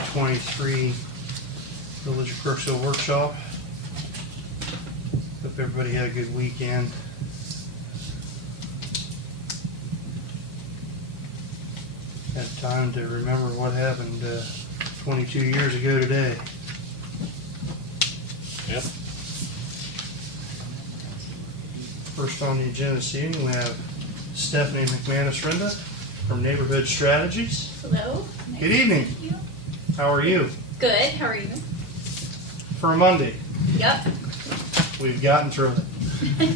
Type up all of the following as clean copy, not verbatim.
2023 Village of Crooksville Workshop. Hope everybody had a good weekend. Had time to remember what happened 22 years ago today. Yep. First on the agenda this evening, we have Stephanie McManus-Rinda from Neighborhood Strategies. Hello. Nice Good evening. to meet you. How are you? Good. How are you? For a Monday, Yep. we've gotten through it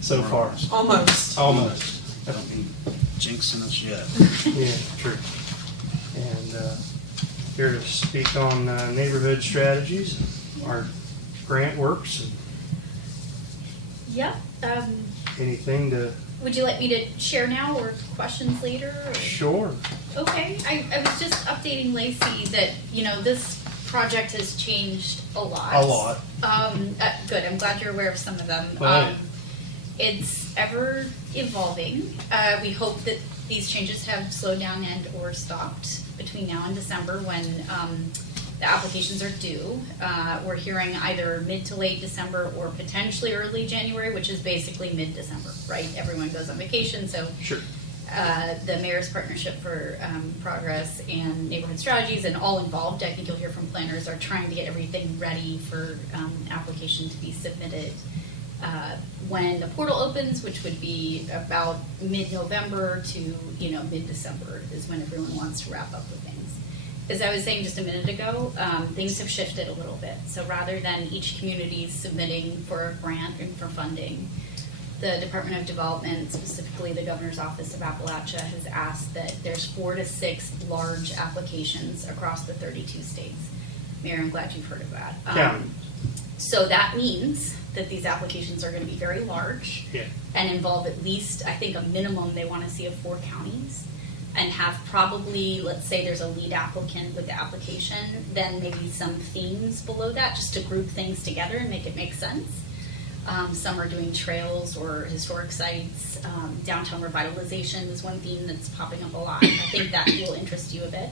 so far. Almost. Almost. Don't be jinxing us yet. Yeah, true. And here to speak on neighborhood strategies, our grant works, and Yep. anything to Would you like me to share now or questions later? Or? sure. Okay. I was just updating Lacey that, this project has changed a lot. A lot. Good. I'm glad you're aware of some of them. Right. It's ever evolving. We hope that these changes have slowed down and or stopped between now and December when the applications are due. We're hearing either mid to late December or potentially early January, which is basically mid-December, right? Everyone goes on vacation, so Sure. the Mayor's Partnership for Progress and Neighborhood Strategies and all involved, I think you'll hear from planners, are trying to get everything ready for application to be submitted when the portal opens, which would be about mid-November to mid-December is when everyone wants to wrap up with things. As I was saying just a minute ago, things have shifted a little bit. So rather than each community submitting for a grant and for funding, the Department of Development, specifically the Governor's Office of Appalachia, has asked that there's 4 to 6 large applications across the 32 states. Mayor, I'm glad you've heard of that. Yeah. So that means that these applications are going to be very large and involve at least, I think, a minimum they want to see of 4 counties and have probably, let's say there's a lead applicant with the application, then maybe some themes below that just to group things together and make it make sense. Some are doing trails or historic sites. Downtown revitalization is one theme that's popping up a lot. I think that will interest you a bit.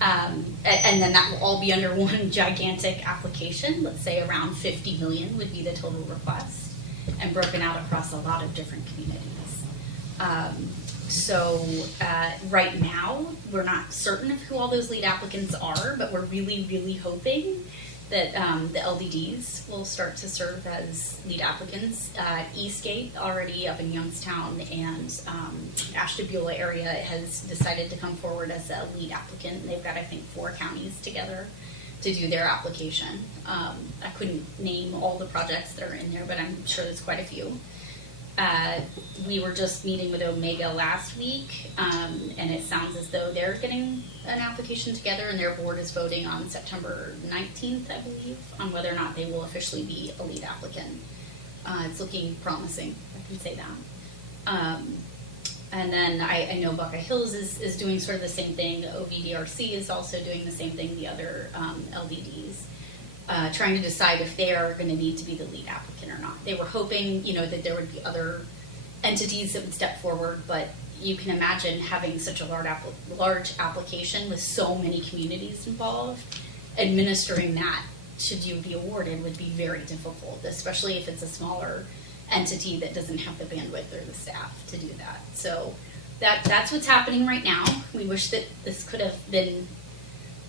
And then that will all be under one gigantic application. Let's say around 50 million would be the total request and broken out across a lot of different communities. So right now, we're not certain of who all those lead applicants are, but we're really, really hoping that the LDDs will start to serve as lead applicants. Eastgate, already up in Youngstown, and Ashtabula area has decided to come forward as a lead applicant. They've got, I think, 4 counties together to do their application. I couldn't name all the projects that are in there, but I'm sure there's quite a few. We were just meeting with Omega last week, and it sounds as though they're getting an application together, and their board is voting on September 19th, I believe, on whether or not they will officially be a lead applicant. It's looking promising, I can say that. And then I know Buckeye Hills is doing sort of the same thing. The OVDRC is also doing the same thing, the other LDDs. Trying to decide if they are going to need to be the lead applicant or not. They were hoping, that there would be other entities that would step forward, but you can imagine having such a large application with so many communities involved. Administering that, should you be awarded, would be very difficult, especially if it's a smaller entity that doesn't have the bandwidth or the staff to do that. So that's what's happening right now. We wish that this could have been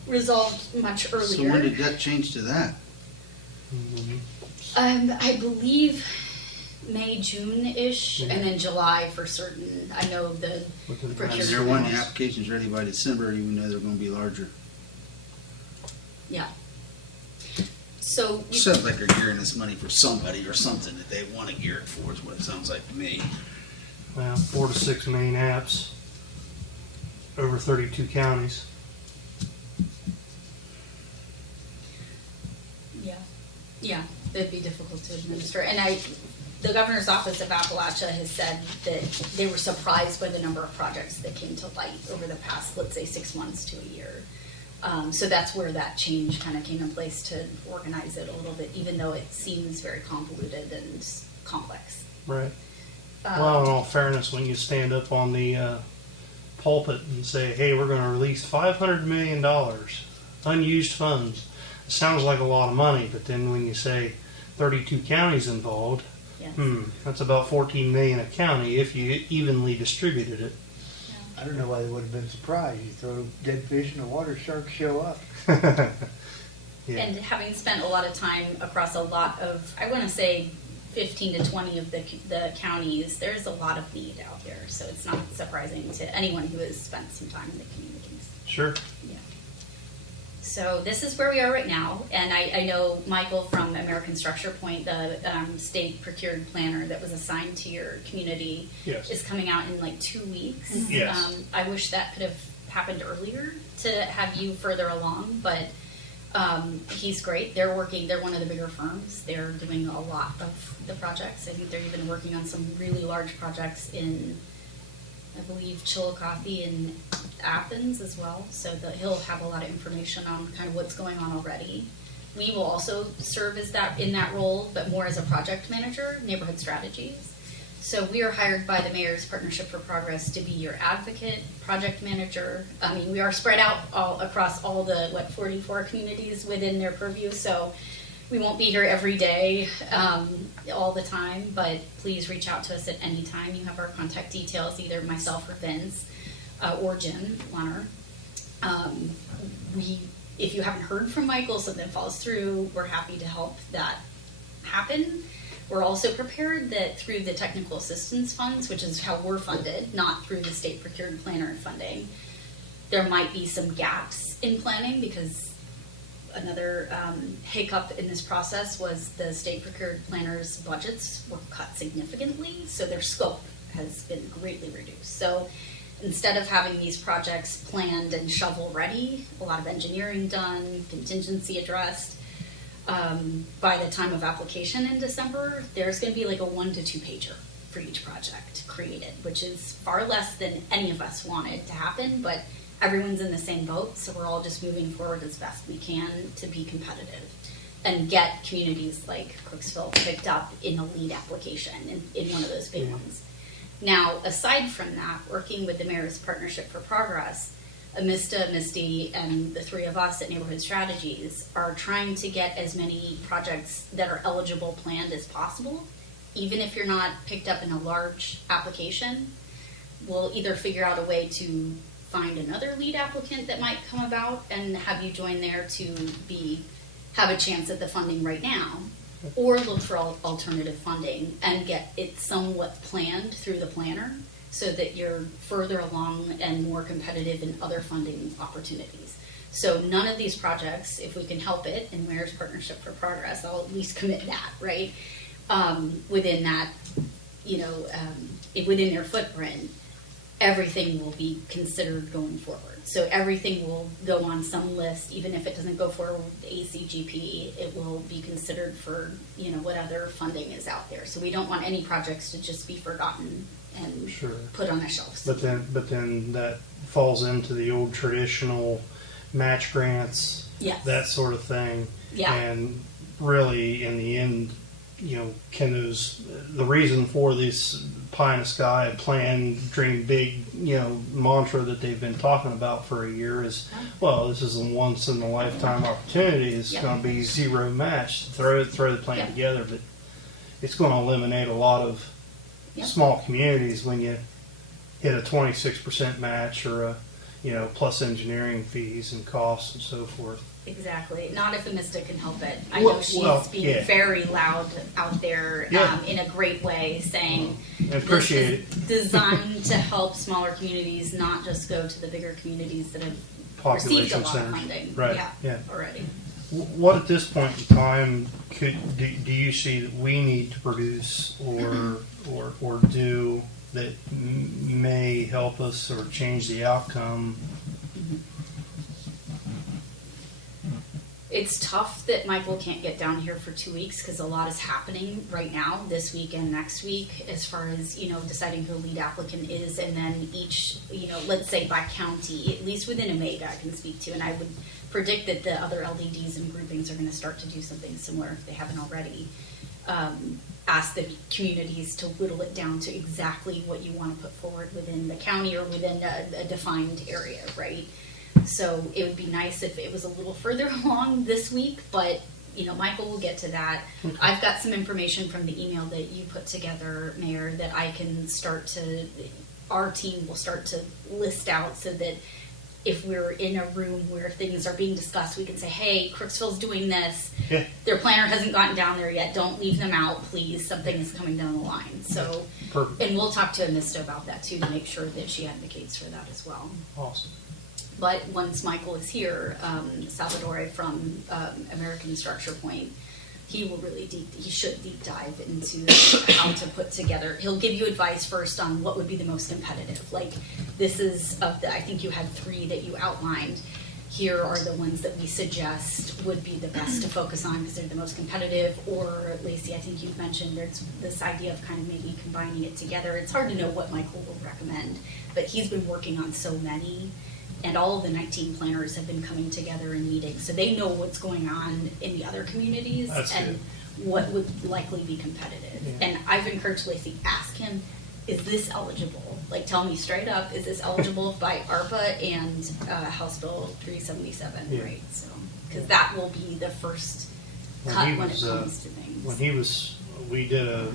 resolved much earlier. So when did that change to that? I believe May, June-ish, and then July for certain. I know the procurement. They're wanting the applications ready by December, even though they're going to be larger. Yeah. So Sounds like they're gearing this money for somebody or something that they want to gear it for, is what it sounds like to me. Well, 4 to 6 main apps over 32 counties. Yeah, it'd be difficult to administer. And the Governor's Office of Appalachia has said that they were surprised by the number of projects that came to light over the past, let's say, 6 months to a year. So that's where that change kind of came in place to organize it a little bit, even though it seems very convoluted and complex. Right. Well, in all fairness, when you stand up on the pulpit and say, hey, we're going to release $500 million unused funds. It sounds like a lot of money, but then when you say 32 counties involved, Yes. That's about 14 million a county if you evenly distributed it. I don't know why they would have been surprised. You throw dead fish in the water, sharks show up. Yeah. And having spent a lot of time across a lot of, I want to say 15 to 20 of the counties, there's a lot of need out there. So it's not surprising to anyone who has spent some time in the communities. Sure. Yeah. So this is where we are right now. And I know Michael from American Structure Point, the state procured planner that was assigned to your community, Yes. is coming out in like 2 weeks. Yes. I wish that could have happened earlier to have you further along, but he's great. They're one of the bigger firms. They're doing a lot of the projects. I think they're even working on some really large projects in, I believe, Chillicothe and Athens as well. So he'll have a lot of information on kind of what's going on already. We will also serve as in that role, but more as a project manager, neighborhood strategies. So we are hired by the Mayor's Partnership for Progress to be your advocate, project manager. I mean, we are spread out all across all the 44 communities within their purview. So we won't be here every day, all the time, but please reach out to us at any time. You have our contact details, either myself or Vince, or Jim Lunner. If you haven't heard from Michael, something falls through, we're happy to help that happen. We're also prepared that through the technical assistance funds, which is how we're funded, not through the state procured planner funding, there might be some gaps in planning because another hiccup in this process was the state procured planners' budgets were cut significantly, so their scope has been greatly reduced. So instead of having these projects planned and shovel ready, a lot of engineering done, contingency addressed, by the time of application in December, there's going to be like a 1 to 2 pager for each project created, which is far less than any of us wanted to happen, but everyone's in the same boat, so we're all just moving forward as best we can to be competitive and get communities like Crooksville picked up in a lead application in one of those big ones. Now, aside from that, working with the Mayor's Partnership for Progress, Amista, Misty, and the three of us at Neighborhood Strategies are trying to get as many projects that are eligible planned as possible. Even if you're not picked up in a large application, we'll either figure out a way to find another lead applicant that might come about and have you join there to have a chance at the funding right now, or look for alternative funding and get it somewhat planned through the planner, so that you're further along and more competitive in other funding opportunities. So none of these projects, if we can help it, in Mayor's Partnership for Progress, I'll at least commit that, right? Within that, within their footprint, everything will be considered going forward. So everything will go on some list, even if it doesn't go forward with the ACGP, it will be considered for, what other funding is out there. So we don't want any projects to just be forgotten and put on a shelf. But then that falls into the old traditional match grants, that sort of thing. Yeah. And really, in the end, the reason for this pie in the sky, plan, dream big, mantra that they've been talking about for a year is, well, this is a once in a lifetime opportunity. It's going to be zero match. Throw the plan together, but it's going to eliminate a lot of small communities when you hit a 26% match or plus engineering fees and costs and so forth. Exactly. Not if Amista can help it. I know she's being very loud out there in a great way, saying appreciate this is designed to help smaller communities, not just go to the bigger communities that have received a lot of funding already. What at this point in time do you see that we need to produce or do that may help us or change the outcome? It's tough that Michael can't get down here for 2 weeks because a lot is happening right now, this week and next week, as far as, deciding who a lead applicant is, and then each, let's say by county, at least within Omega I can speak to, and I would predict that the other LDDs and groupings are going to start to do something similar if they haven't already. Ask the communities to whittle it down to exactly what you want to put forward within the county or within a defined area, right? So it would be nice if it was a little further along this week, but you know, Michael will get to that. Okay. I've got some information from the email that you put together, Mayor, that I can start to, our team will start to list out so that if we're in a room where things are being discussed, we can say, hey, Crooksville's doing this. Yeah. Their planner hasn't gotten down there yet. Don't leave them out, please. Something is coming down the line. So, Perfect. and we'll talk to Anista about that too to make sure that she advocates for that as well. Awesome. But once Michael is here, Salvatore from American Structure Point, he will really he should deep dive into how to put together. He'll give you advice first on what would be the most competitive. Like this is I think you had 3 that you outlined. Here are the ones that we suggest would be the best to focus on because they're the most competitive. Or Lacey, I think you've mentioned there's this idea of kind of maybe combining it together. It's hard to know what Michael will recommend, but he's been working on so many. And all of the 19 planners have been coming together in meetings, so they know what's going on in the other communities. That's and good. What would likely be competitive. Yeah. And I've encouraged Lacey, ask him, is this eligible? Like, tell me straight up, is this eligible by ARPA and House Bill 377, Yeah. right? So, because that will be the first When cut he when was, it comes to things. When he was, we did a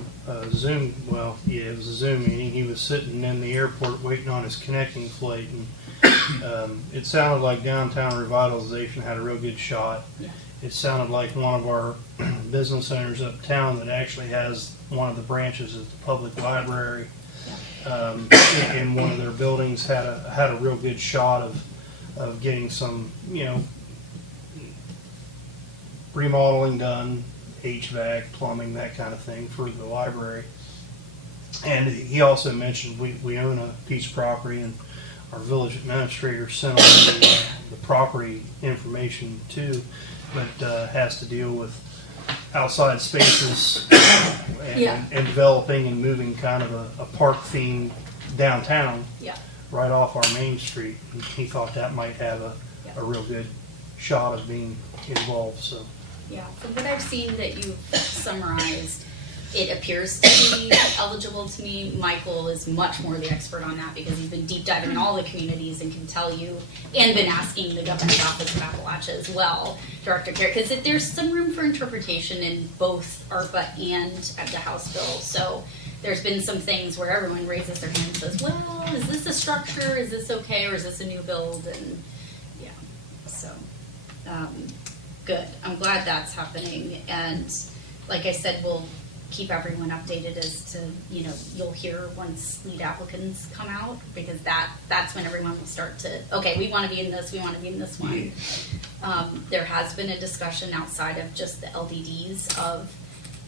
Zoom, well, yeah, it was a Zoom meeting. He was sitting in the airport waiting on his connecting flight, and it sounded like downtown revitalization had a real good shot. Yeah. It sounded like one of our business owners uptown that actually has one of the branches at the public library in one of their buildings had a real good shot of getting some, you know, remodeling done, HVAC, plumbing, that kind of thing for the library. And he also mentioned we own a piece of property, and our village administrator sent on the property information too, but has to deal with outside spaces and, Yeah. and developing and moving kind of a park theme downtown Yeah. right off our main street. And he thought that might have a real good shot of being involved. So Yeah, from what I've seen that you've summarized, it appears to be eligible to me. Michael is much more the expert on that because he's been deep diving in all the communities and can tell you, and been asking the governor's office of Appalachia as well, Director Carey, because there's some room for interpretation in both ARPA and at the House bill. So there's been some things where everyone raises their hand and says, well, is this a structure? Is this okay? Or is this a new build? And yeah, so good. I'm glad that's happening. And like I said, we'll keep everyone updated as to, you know, you'll hear once lead applicants come out, because that's when everyone will start to, okay, we want to be in this, we want to be in this one. There has been a discussion outside of just the LDDs of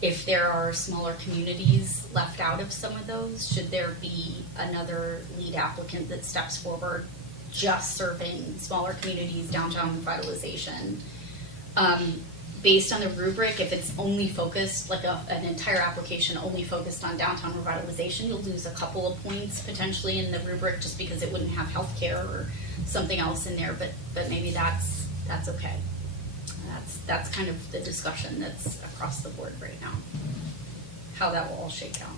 if there are smaller communities left out of some of those, should there be another lead applicant that steps forward just serving smaller communities, downtown revitalization? Based on the rubric, if it's only focused, like an entire application only focused on downtown revitalization, you'll lose a couple of points potentially in the rubric just because it wouldn't have healthcare or something else in there, but maybe that's okay. That's kind of the discussion that's across the board right now, how that will all shake out.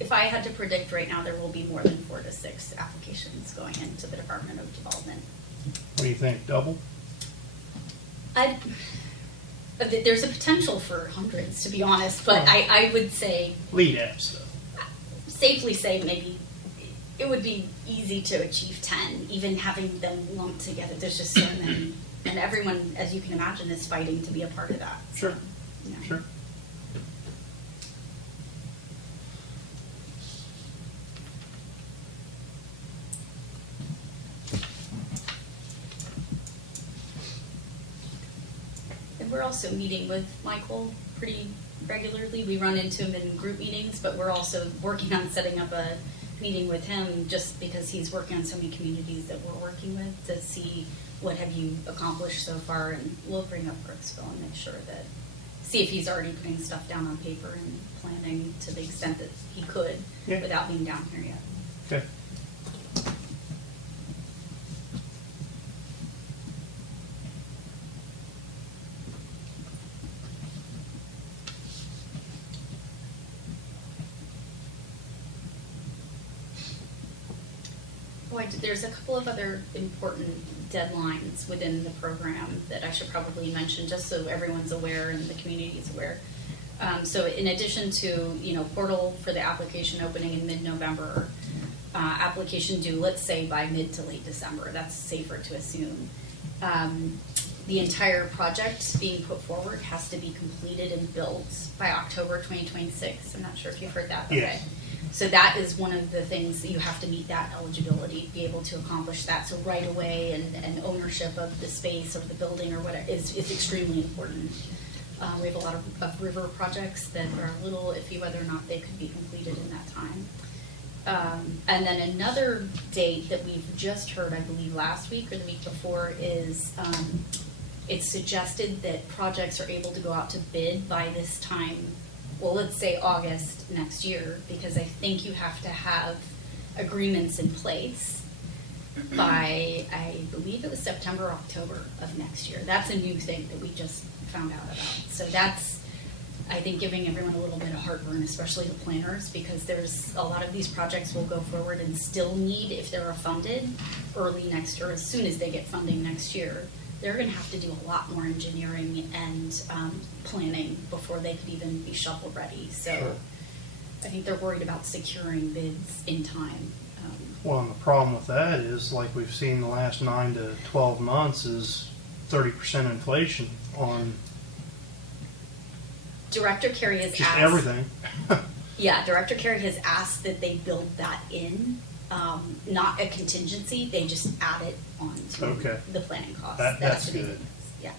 If I had to predict right now, there will be more than 4 to 6 applications going into the Department of Development. what do you think? Double? There's a potential for hundreds, to be honest, but I would say, Lead apps though. safely say maybe it would be easy to achieve 10, even having them lumped together. There's just so many, and everyone, as you can imagine, is fighting to be a part of that. Sure. So, yeah. Sure. And we're also meeting with Michael pretty regularly. We run into him in group meetings, but we're also working on setting up a meeting with him just because he's working on so many communities that we're working with to see what have you accomplished so far, and we'll bring up Crooksville and make sure that, see if he's already putting stuff down on paper and planning to the extent that he could without being down here yet. Okay. Oh, I there's a couple of other important deadlines within the program that I should probably mention, just so everyone's aware and the community is aware. So in addition to, portal for the application opening in mid-November, application due, let's say by mid to late December, that's safer to assume. The entire project being put forward has to be completed and built by October 2026. I'm not sure if you've heard that. Okay. Yes. So that is one of the things that you have to meet that eligibility, be able to accomplish that. So right away and ownership of the space or the building or whatever is extremely important. We have a lot of river projects that are a little iffy whether or not they could be completed in that time. And then another date that we've just heard, I believe last week or the week before, is it's suggested that projects are able to go out to bid by this time. Well, let's say August next year, because I think you have to have agreements in place by, I believe it was September, October of next year. That's a new thing that we just found out about. So that's, I think, giving everyone a little bit of heartburn, especially the planners, because there's a lot of these projects will go forward and still need, if they're funded early next year, as soon as they get funding next year, they're going to have to do a lot more engineering and planning before they could even be shovel ready. So Sure. I think they're worried about securing bids in time. Well, and the problem with that is, like we've seen the last 9 to 12 months, is 30% inflation on Director Carey has just asked. everything. Yeah, Director Carey has asked that they build that in, not a contingency. They just add it onto Okay. the planning costs. That's good. Yeah,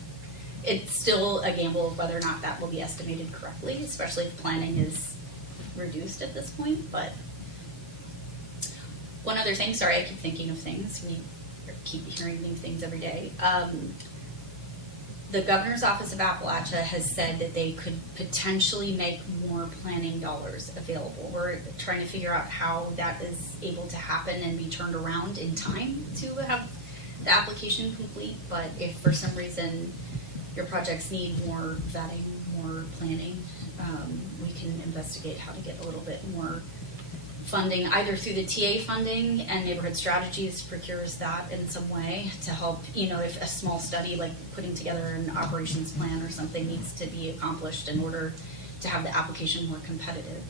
it's still a gamble of whether or not that will be estimated correctly, especially if planning is reduced at this point. But one other thing, sorry, I keep thinking of things. We keep hearing new things every day. The Governor's Office of Appalachia has said that they could potentially make more planning dollars available. We're trying to figure out how that is able to happen and be turned around in time to have the application complete. But if for some reason your projects need more vetting, more planning, we can investigate how to get a little bit more funding, either through the TA funding, and Neighborhood Strategies procures that in some way to help, if a small study like putting together an operations plan or something needs to be accomplished in order to have the application more competitive.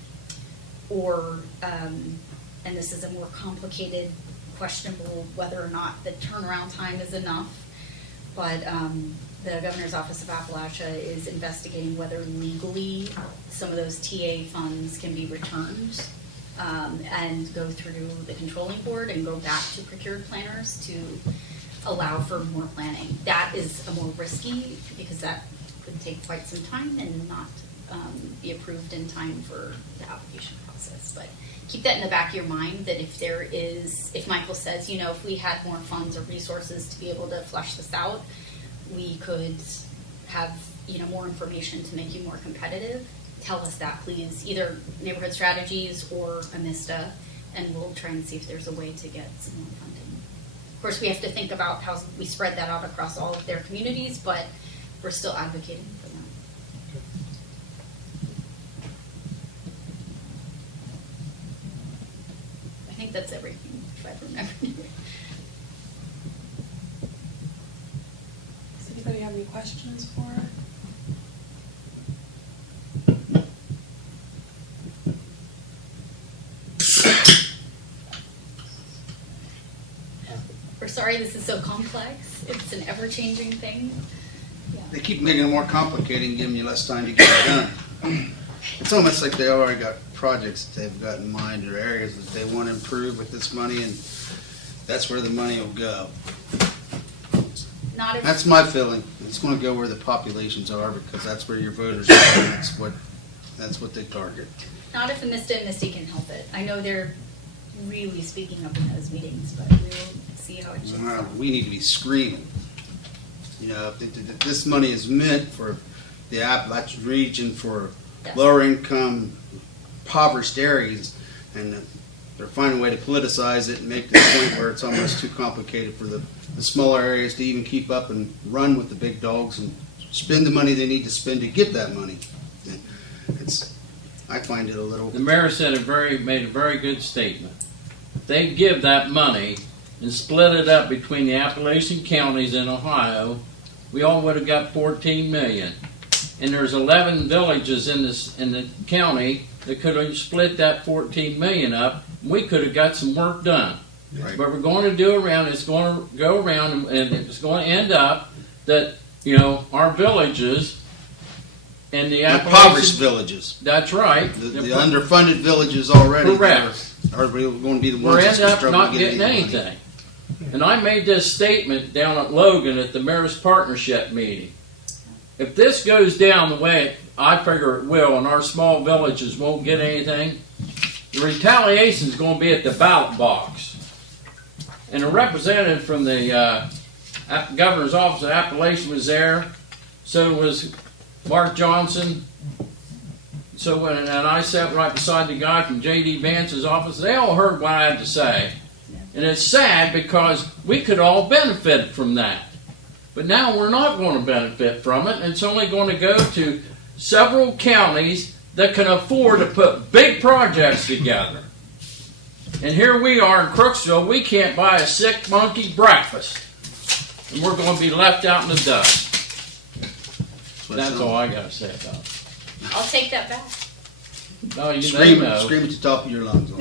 Or, and this is a more complicated, questionable whether or not the turnaround time is enough, but the Governor's Office of Appalachia is investigating whether legally some of those TA funds can be returned and go through the controlling board and go back to procured planners to allow for more planning. That is a more risky, because that could take quite some time and not be approved in time for the application process. But keep that in the back of your mind, that if Michael says, if we had more funds or resources to be able to flesh this out, we could have, more information to make you more competitive. Tell us that, please, either Neighborhood Strategies or Amista, and we'll try and see if there's a way to get some more funding. Of course, we have to think about how we spread that out across all of their communities, but we're still advocating for them. I think that's everything, if I remember. Does anybody have any questions for her? We're sorry this is so complex. It's an ever-changing thing. They keep making it more complicated and giving you less time to get it done. It's almost like they already got projects that they've got in mind, or areas that they want to improve with this money, and that's where the money will go. Not if, That's my feeling. It's going to go where the populations are, because that's where your voters are, and that's what they target. not if Amista and Misty can help it. I know they're really speaking up in those meetings, but we'll see how it shakes out. We need to be screaming. This money is meant for the Appalachian region, for Yes. lower income, impoverished areas, and they're finding a way to politicize it and make it to the point where it's almost too complicated for the smaller areas to even keep up and run with the big dogs and spend the money they need to spend to get that money. I find it a little. The mayor made a very good statement. If they give that money and split it up between the Appalachian counties in Ohio, we all would have got 14 million. And there's 11 villages in the county that could have split that 14 million up. We could have got some work done. Right. But we're going to do around. It's going to go around, and it's going to end up that, you know, our villages and the Impoverished villages. That's right. The underfunded villages already. Correct. Are going to be the We're ones end that's up struggling not to get getting any money. anything. And I made this statement down at Logan at the Mayor's Partnership meeting. If this goes down the way I figure it will, and our small villages won't get anything, the retaliation is going to be at the ballot box. And a representative from the governor's office of Appalachian was there. So was Mark Johnson. So and I sat right beside the guy from J.D. Vance's office. They all heard what I had to say. And it's sad because we could all benefit from that. But now we're not going to benefit from it. And it's only going to go to several counties that can afford to put big projects together. And here we are in Crooksville, we can't buy a sick monkey breakfast. And we're going to be left out in the dust. That's all I got to say about it. I'll take that back. Oh, you Scream know. at the top of your lungs.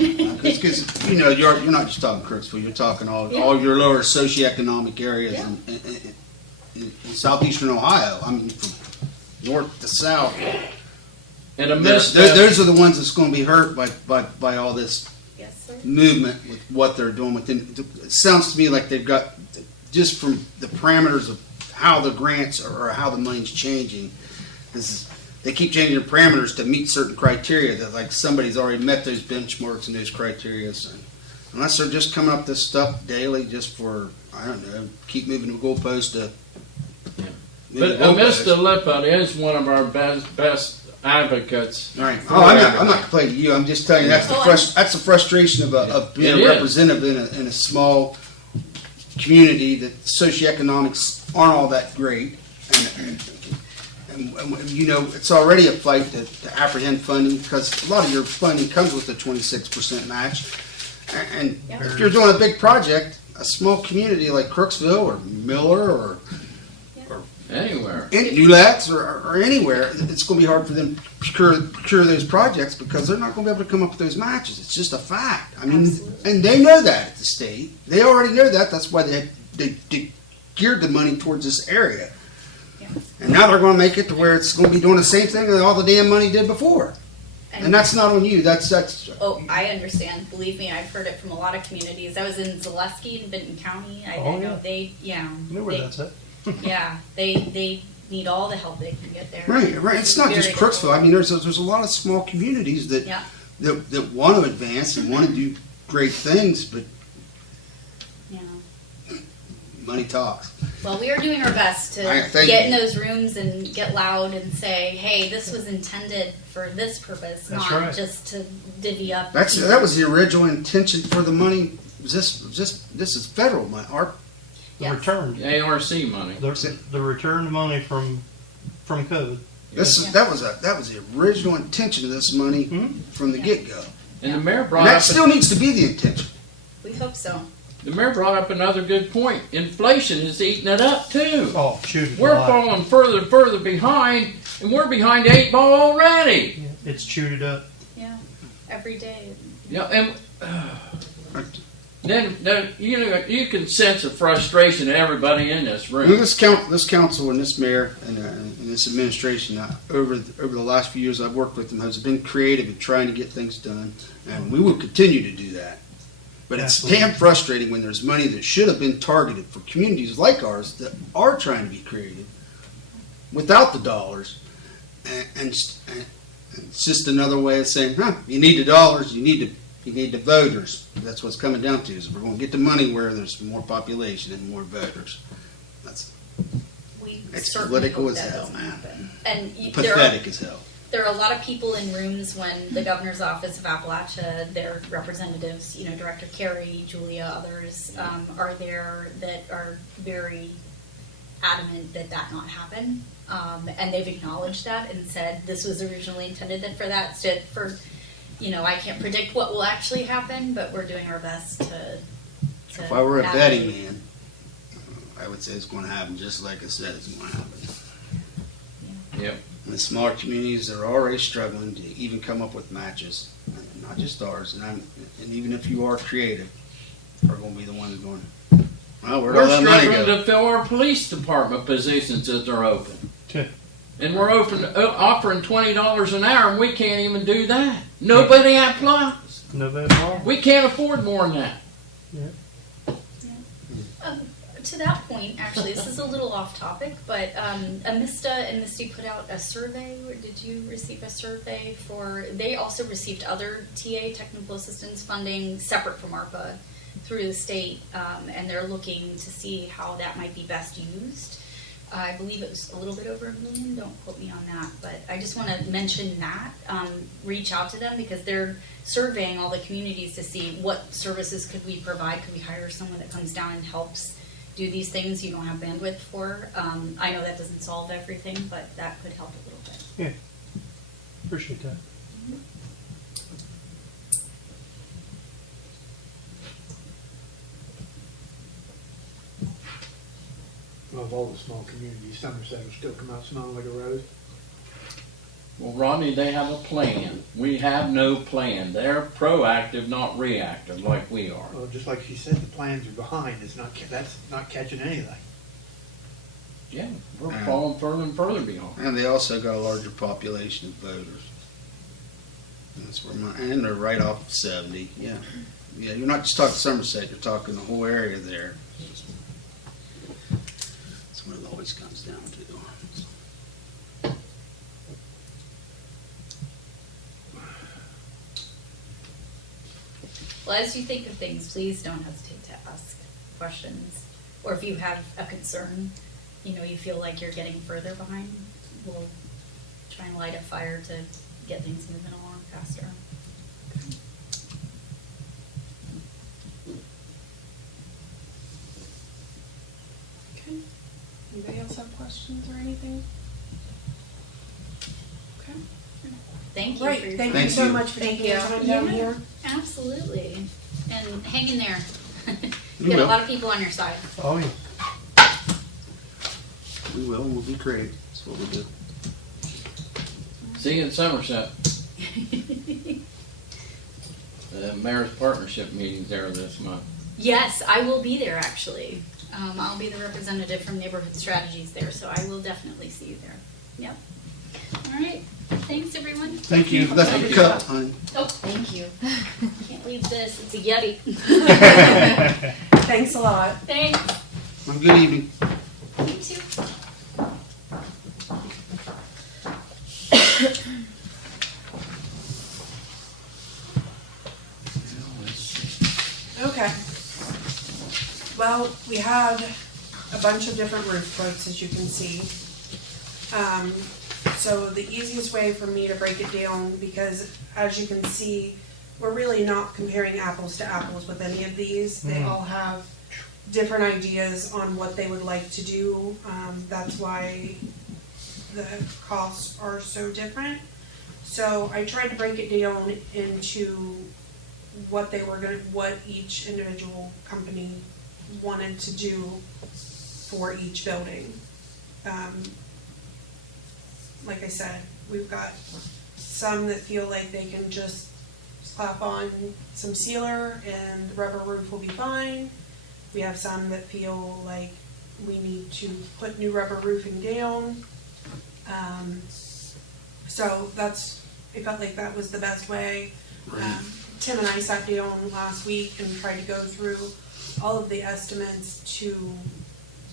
Because you know you're not just talking Crooksville. You're talking all your lower socioeconomic areas in southeastern Ohio. I mean, from north to south. And amidst Those are the ones that's going to be hurt by all this Yes, sir. movement with what they're doing with them. It sounds to me like they've got, just from the parameters of how the grants or how the money's changing, they keep changing the parameters to meet certain criteria that like somebody's already met those benchmarks and those criteria. And unless they're just coming up with this stuff daily just for, I don't know, keep moving the goalpost to. But Mr. Lippert is one of our best advocates. All right. Oh, I'm not complaining to you. I'm just telling you that's the frustration of being a representative in a small community that socioeconomics aren't all that great, and you know it's already a fight to apprehend funding because a lot of your funding comes with a 26% match, and if you're doing a big project, a small community like Crooksville or Miller or Anywhere. New Lats or anywhere, it's going to be hard for them to procure those projects because they're not going to be able to come up with those matches. It's just a fact. I mean, and they know that at the state. They already know that. That's why they geared the money towards this area. Yeah. And now they're going to make it to where it's going to be doing the same thing that all the damn money did before. And that's not on you. That's. Oh, I understand. Believe me, I've heard it from a lot of communities. I was in Zaleski in Benton County. I know they. I know where that's at. Yeah, they need all the help they can get there. Right. It's not just Crooksville. I mean, there's a lot of small communities that want to advance and want to do great things, but money talks. Well, we are doing our best to get in those rooms and get loud and say, "Hey, this was intended for this purpose, not just to divvy up." That was the original intention for the money. This is federal money. The return. ARC money. The return money from COVID. That was the original intention of this money from the get-go. And the mayor brought and that up still needs to be the intention. We hope so. The mayor brought up another good point. Inflation is eating it up too. Oh, shoot! We're falling further and further behind, and we're behind the 8 ball already. Yeah, it's chewed it up. Yeah, every day. Yeah, and then you can sense the frustration in everybody in this room. This council and this mayor and this administration over the last few years I've worked with them has been creative in trying to get things done, and we will continue to do that. But it's damn frustrating when there's money that should have been targeted for communities like ours that are trying to be creative without the dollars, and it's just another way of saying, you need the dollars, you need the voters. That's what's coming down to, is we're going to get the money where there's more population and more voters. It's political as hell, man. And pathetic as hell. There are a lot of people in rooms when the governor's office of Appalachia, their representatives, Director Carey, Julia, others, are there that are very adamant that not happen. And they've acknowledged that and said this was originally intended for that. I can't predict what will actually happen, but we're doing our best to to. If I were a navigate. betting man, I would say it's going to happen just like I said it's going to happen. Yep. And the smaller communities that are already struggling to even come up with matches, and not just ours, and even if you are creative, are going to be the ones going, well, where'd all We're that money struggling go? to fill our police department positions that are open. Okay. And we're offering $20 an hour, and we can't even do that. Nobody applies. November. We can't afford more than that. To that point, actually, this is a little off topic, but Amista and Misty put out a survey. Or did you receive a survey for? They also received other TA technical assistance funding separate from ARPA through the state, and they're looking to see how that might be best used. I believe it was a little bit over $1 million. Don't quote me on that, but I just want to mention that. Reach out to them because they're surveying all the communities to see what services could we provide. Could we hire someone that comes down and helps do these things you don't have bandwidth for? I know that doesn't solve everything, but that could help a little bit. Yeah. Appreciate that. Of all the small communities, Somerset will still come out smelling like a rose. Well, Rodney, they have a plan. We have no plan. They're proactive, not reactive, like we are. Well, just like she said, the plans are behind. It's not, that's not catching anything. Yeah, we're falling further and further behind. And they also got a larger population of voters. That's where and they're right off 70. Yeah, yeah. You're not just talking Somerset. You're talking the whole area there. That's what it always comes down to. Well, as you think of things, please don't hesitate to ask questions. Or if you have a concern, you feel like you're getting further behind, we'll try and light a fire to get things moving along faster. Okay. Anybody else have questions or anything? Okay. Thank you Right. for your Thank time. you Thank so you. much for Thank taking your you. time down Yeah. here. Absolutely. And hang in there. We You got a will. lot of people on your side. Oh, yeah. We will. We'll be creative. That's what we do. See you in Somerset. The mayor's partnership meeting's there this month. Yes, I will be there actually. I'll be the representative from Neighborhood Strategies there, so I will definitely see you there. Yep. All right. Thanks, everyone. Thank you. That's Thank the you. cup, hon. Oh, thank you. Can't leave this. It's a Yeti. Thanks a lot. Thanks. Have a good evening. You too. Okay. Well, we had a bunch of different roof quotes, as you can see. So the easiest way for me to break it down, because as you can see, we're really not comparing apples to apples with any of these. They all have different ideas on what they would like to do. That's why the costs are so different. So I tried to break it down into what each individual company wanted to do for each building. Like I said, we've got some that feel like they can just slap on some sealer and the rubber roof will be fine. We have some that feel like we need to put new rubber roofing down. So I felt like that was the best way. Tim and I sat down last week and tried to go through all of the estimates to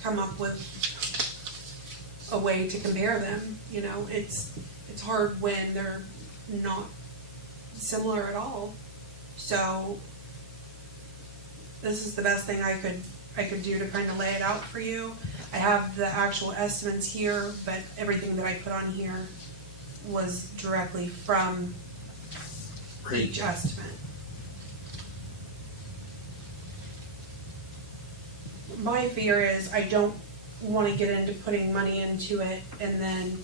come up with a way to compare them. It's hard when they're not similar at all. So this is the best thing I could do to kind of lay it out for you. I have the actual estimates here, but everything that I put on here was directly from each estimate. My fear is I don't want to get into putting money into it and then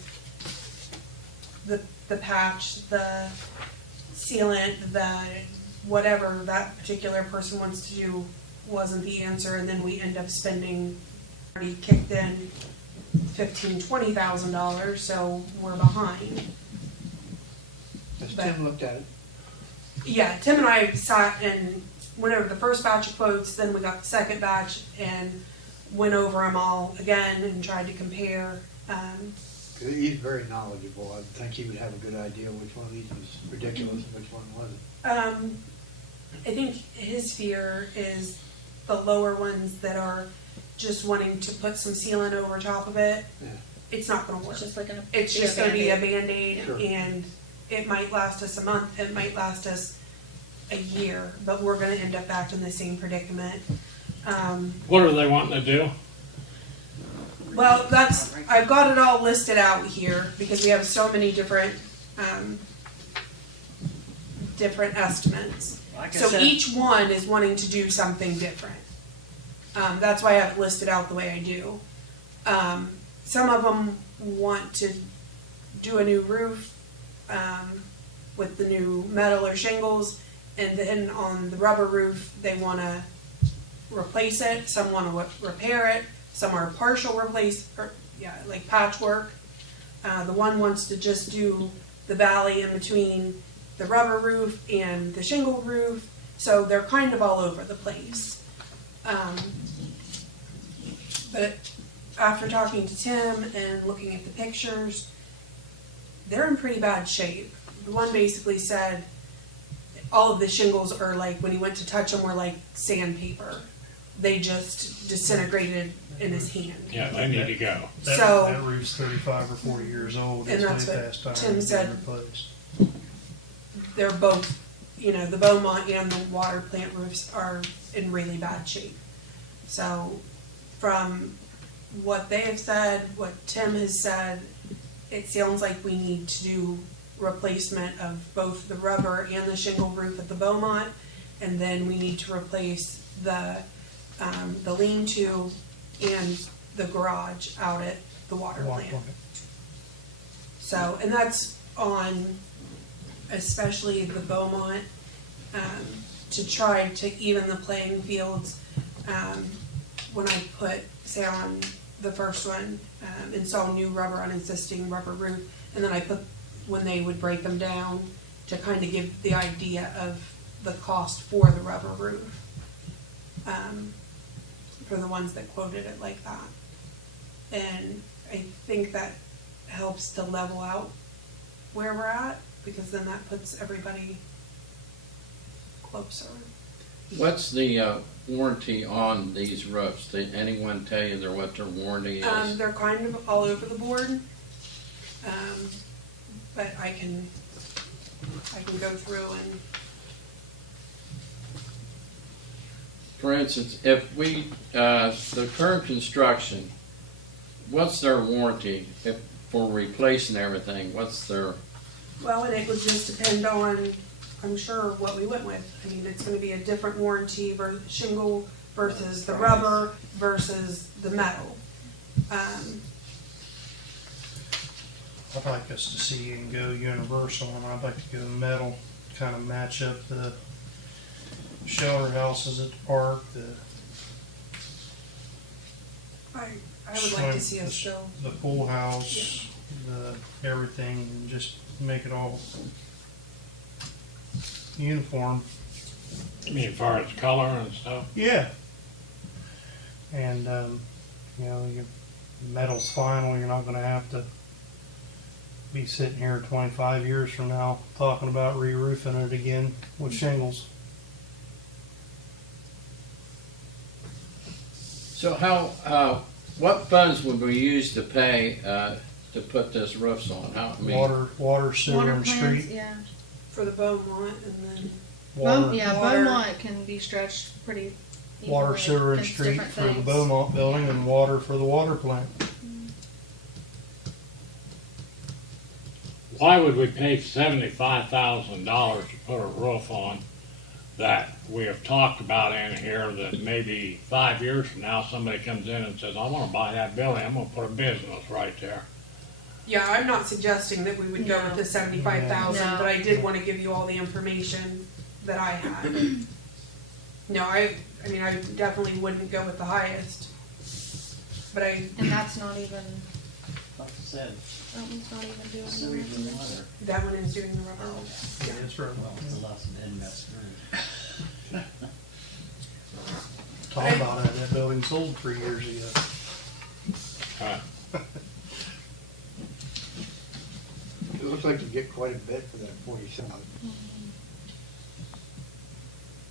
the patch, the sealant, the whatever that particular person wants to do wasn't the answer, and then we end up spending, already kicked in $15,000-$20,000, so we're behind. As But- Tim looked at it. Yeah, Tim and I sat and went over the first batch of quotes, then we got the second batch and went over them all again and tried to compare. He's very knowledgeable. I think he would have a good idea which one of these was ridiculous and which one wasn't. I think his fear is the lower ones that are just wanting to put some sealant over top of it. Yeah. It's not gonna work. It's just like a It's just gonna be a Band-Aid, Sure. and it might last us a month, it might last us a year, but we're gonna end up back in the same predicament. What are they wanting to do? Well, I've got it all listed out here because we have so many different estimates. Like I So said- each one is wanting to do something different. That's why I have it listed out the way I do. Some of them want to do a new roof with the new metal or shingles, and then on the rubber roof, they want to replace it. Some want to repair it. Some are partial replace, or like patchwork. The one wants to just do the valley in between the rubber roof and the shingle roof. So they're kind of all over the place. But after talking to Tim and looking at the pictures, they're in pretty bad shape. The one basically said all of the shingles are like, when he went to touch them, were like sandpaper. They just disintegrated in his hand. Yeah, they need to go. That roof's 35 or 40 years old. And It's that's way what past time Tim to be said. replaced. They're both, the Beaumont and the water plant roofs are in really bad shape. So from what they have said, what Tim has said, it sounds like we need to do replacement of both the rubber and the shingle roof at the Beaumont, and then we need to replace the lean-to and the garage out at the water plant. So, and that's on especially the Beaumont, to try to even the playing fields. When I put, say on the first one, install new rubber on existing rubber roof, and then I put when they would break them down to kind of give the idea of the cost for the rubber roof, for the ones that quoted it like that. And I think that helps to level out where we're at, because then that puts everybody closer. What's the warranty on these roofs? Did anyone tell you what their warranty is? They're kind of all over the board, but I can go through and. For instance, if we, the current construction, what's their warranty for replacing everything? What's their, Well, and it would just depend on, I'm sure, what we went with. I mean, it's gonna be a different warranty for shingle versus the rubber versus the metal. I'd like us to see and go universal, and I'd like to go metal, kind of match up the shelter houses at the park, I would like to see us go. the pool house, everything, and just make it all uniform. I mean, as far as color and stuff. Yeah. And, your metal's final. You're not going to have to be sitting here 25 years from now talking about re-roofing it again with shingles. so how, what funds would we use to pay, to put this roofs on? How, I mean, Water, sewer, Water and plants, street. yeah. For the Beaumont, and then Water, Yeah, Beaumont can be stretched pretty easily. water, sewer, and It's street different for the things. Beaumont building, and water for the water plant. Why would we pay $75,000 to put a roof on that we have talked about in here that maybe 5 years from now somebody comes in and says, I want to buy that building, I'm going to put a business right there. yeah, I'm not suggesting that we would go with the 75,000, No. but I did want to give you all the information that I had. No, I mean, I definitely wouldn't go with the highest. But And that's not even, Like I said, that one's not even doing sewage and the water. that one is doing the rubber. Yeah, it's right. Well, it's a lot of dead mess through. Talk about it, that building sold 3 years ago. It looks like you get quite a bit for that 47.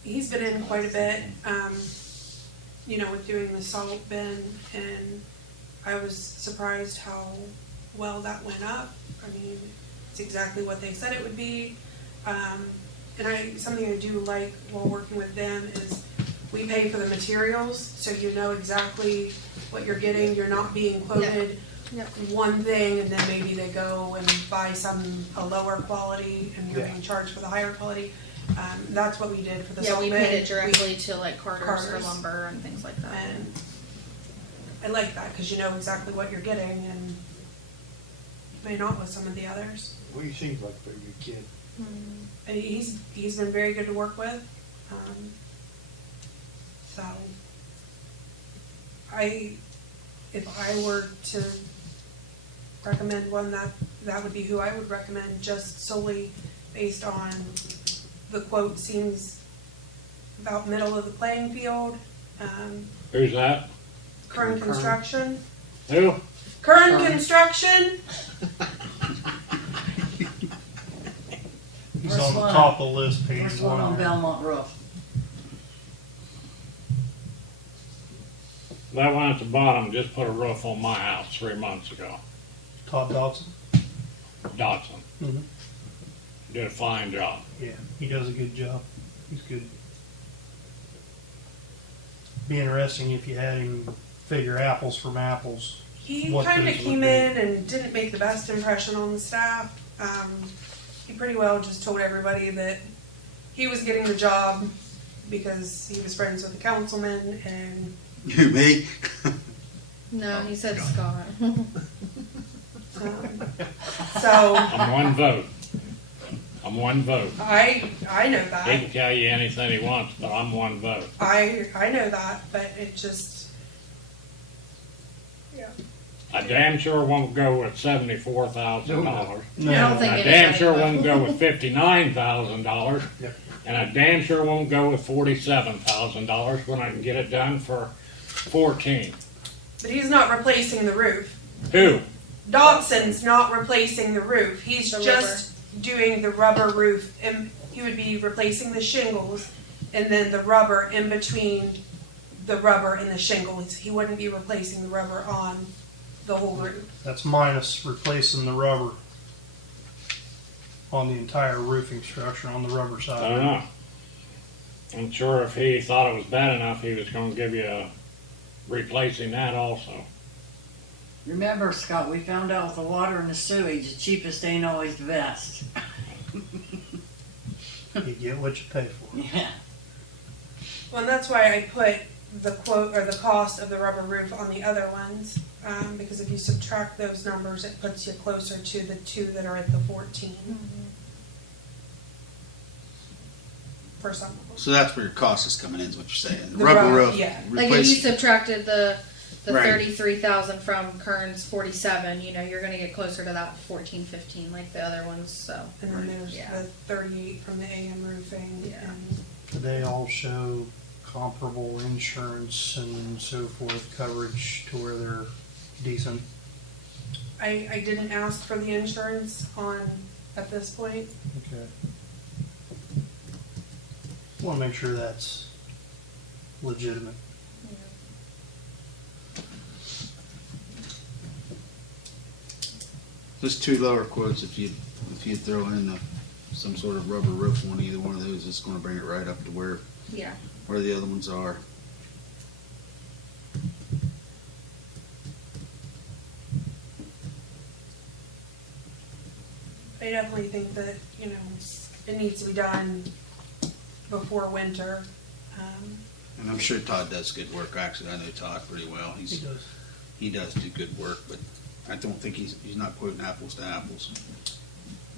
He's been in quite a bit, you know, with doing the salt bin, and I was surprised how well that went up. I mean, it's exactly what they said it would be. And something I do like while working with them is we pay for the materials, so you know exactly what you're getting. You're not being quoted Yep. one thing, and then maybe they go and buy a lower quality, and you're Yeah. being charged for the higher quality. That's what we did for the Yeah, salt we bin. paid it directly to like Carter's or Carter's. lumber and things like that. And I like that, because you know exactly what you're getting, and may not with some of the others. Well, he seems like a very good kid. And he's been very good to work with. So if I were to recommend one, that would be who I would recommend, just solely based on the quote seems about middle of the playing field. Who's that? Kern Construction. Who? Kern Construction. He's First on the one. top of the list, page First one on one. Belmont roof. That one at the bottom just put a roof on my house 3 months ago. Todd Dodson. Dotson. Mm-hmm. Did a fine job. Yeah, he does a good job. He's good. Be interesting if you had him figure apples from apples. He What kind of those would came be. in and didn't make the best impression on the staff. He pretty well just told everybody that he was getting the job because he was friends with the councilman, and You, me? No, he said Scott. so I'm one vote. I'm one vote. I know He that. can tell you anything he wants, but I'm one vote. I know that, but it just, yeah. I damn sure won't go with $74,000. No, I don't think I anybody damn sure will. won't go with $59,000. Yep. And I damn sure won't go with $47,000 when I can get it done for 14. But he's not replacing the roof. Who? Dodson's not replacing the roof. He's The just doing the rubber roof, and he would be replacing the shingles and then the rubber in between the rubber and the shingles. He wouldn't be replacing the rubber on the whole roof. that's minus replacing the rubber on the entire roofing structure on the rubber side. I don't know. I'm sure if he thought it was bad enough, he was going to give you a replacing that also. Remember, Scott, we found out with the water and the sewage, the cheapest ain't always the best. You get what you pay for. Yeah. Well, and that's why I put the quote or the cost of the rubber roof on the other ones, because if you subtract those numbers, it puts you closer to the two that are at the 14 for some of them. So that's where your cost is coming in, is what you're saying. The The rubber rubber, roof. yeah. Like if you Replace, subtracted the Right. 33,000 from Kern's 47, you know, you're gonna get closer to that 14, 15 like the other ones. So And then there's Yeah. the 38 from the AM roofing. Yeah. And Do they all show comparable insurance and so forth coverage to where they're decent? I didn't ask for the insurance on at this point. Okay. Want to make sure that's legitimate. just two lower quotes. If you throw in some sort of rubber roof on either one of those, it's going to bring it right up to where yeah. the other ones are. I definitely think that, you know, it needs to be done before winter. And I'm sure Todd does good work. Actually, I know Todd pretty well. He does. He does do good work, but I don't think he's not quoting apples to apples.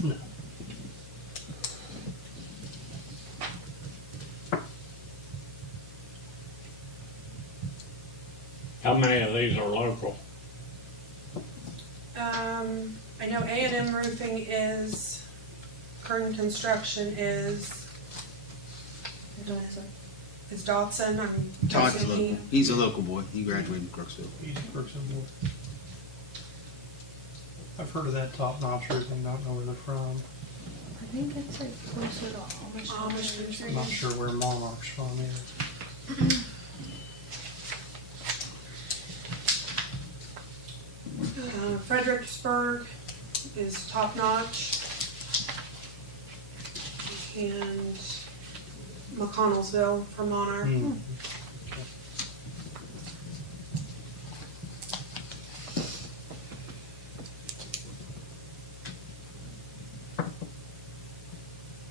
No. How many of these are local? I know A&M Roofing is, Kern Construction is, is Dodson, I'm Todd's guessing local. he, He's a local boy. He graduated from Crooksville. He's a person with. I've heard of that Top Notch Roofing, not know where they're from. I think it's like closer to Amish. Amish I'm not Roofing. sure where Monarch's from either. Fredericksburg is Top Notch. And McConnellsville for Monarch. Hmm.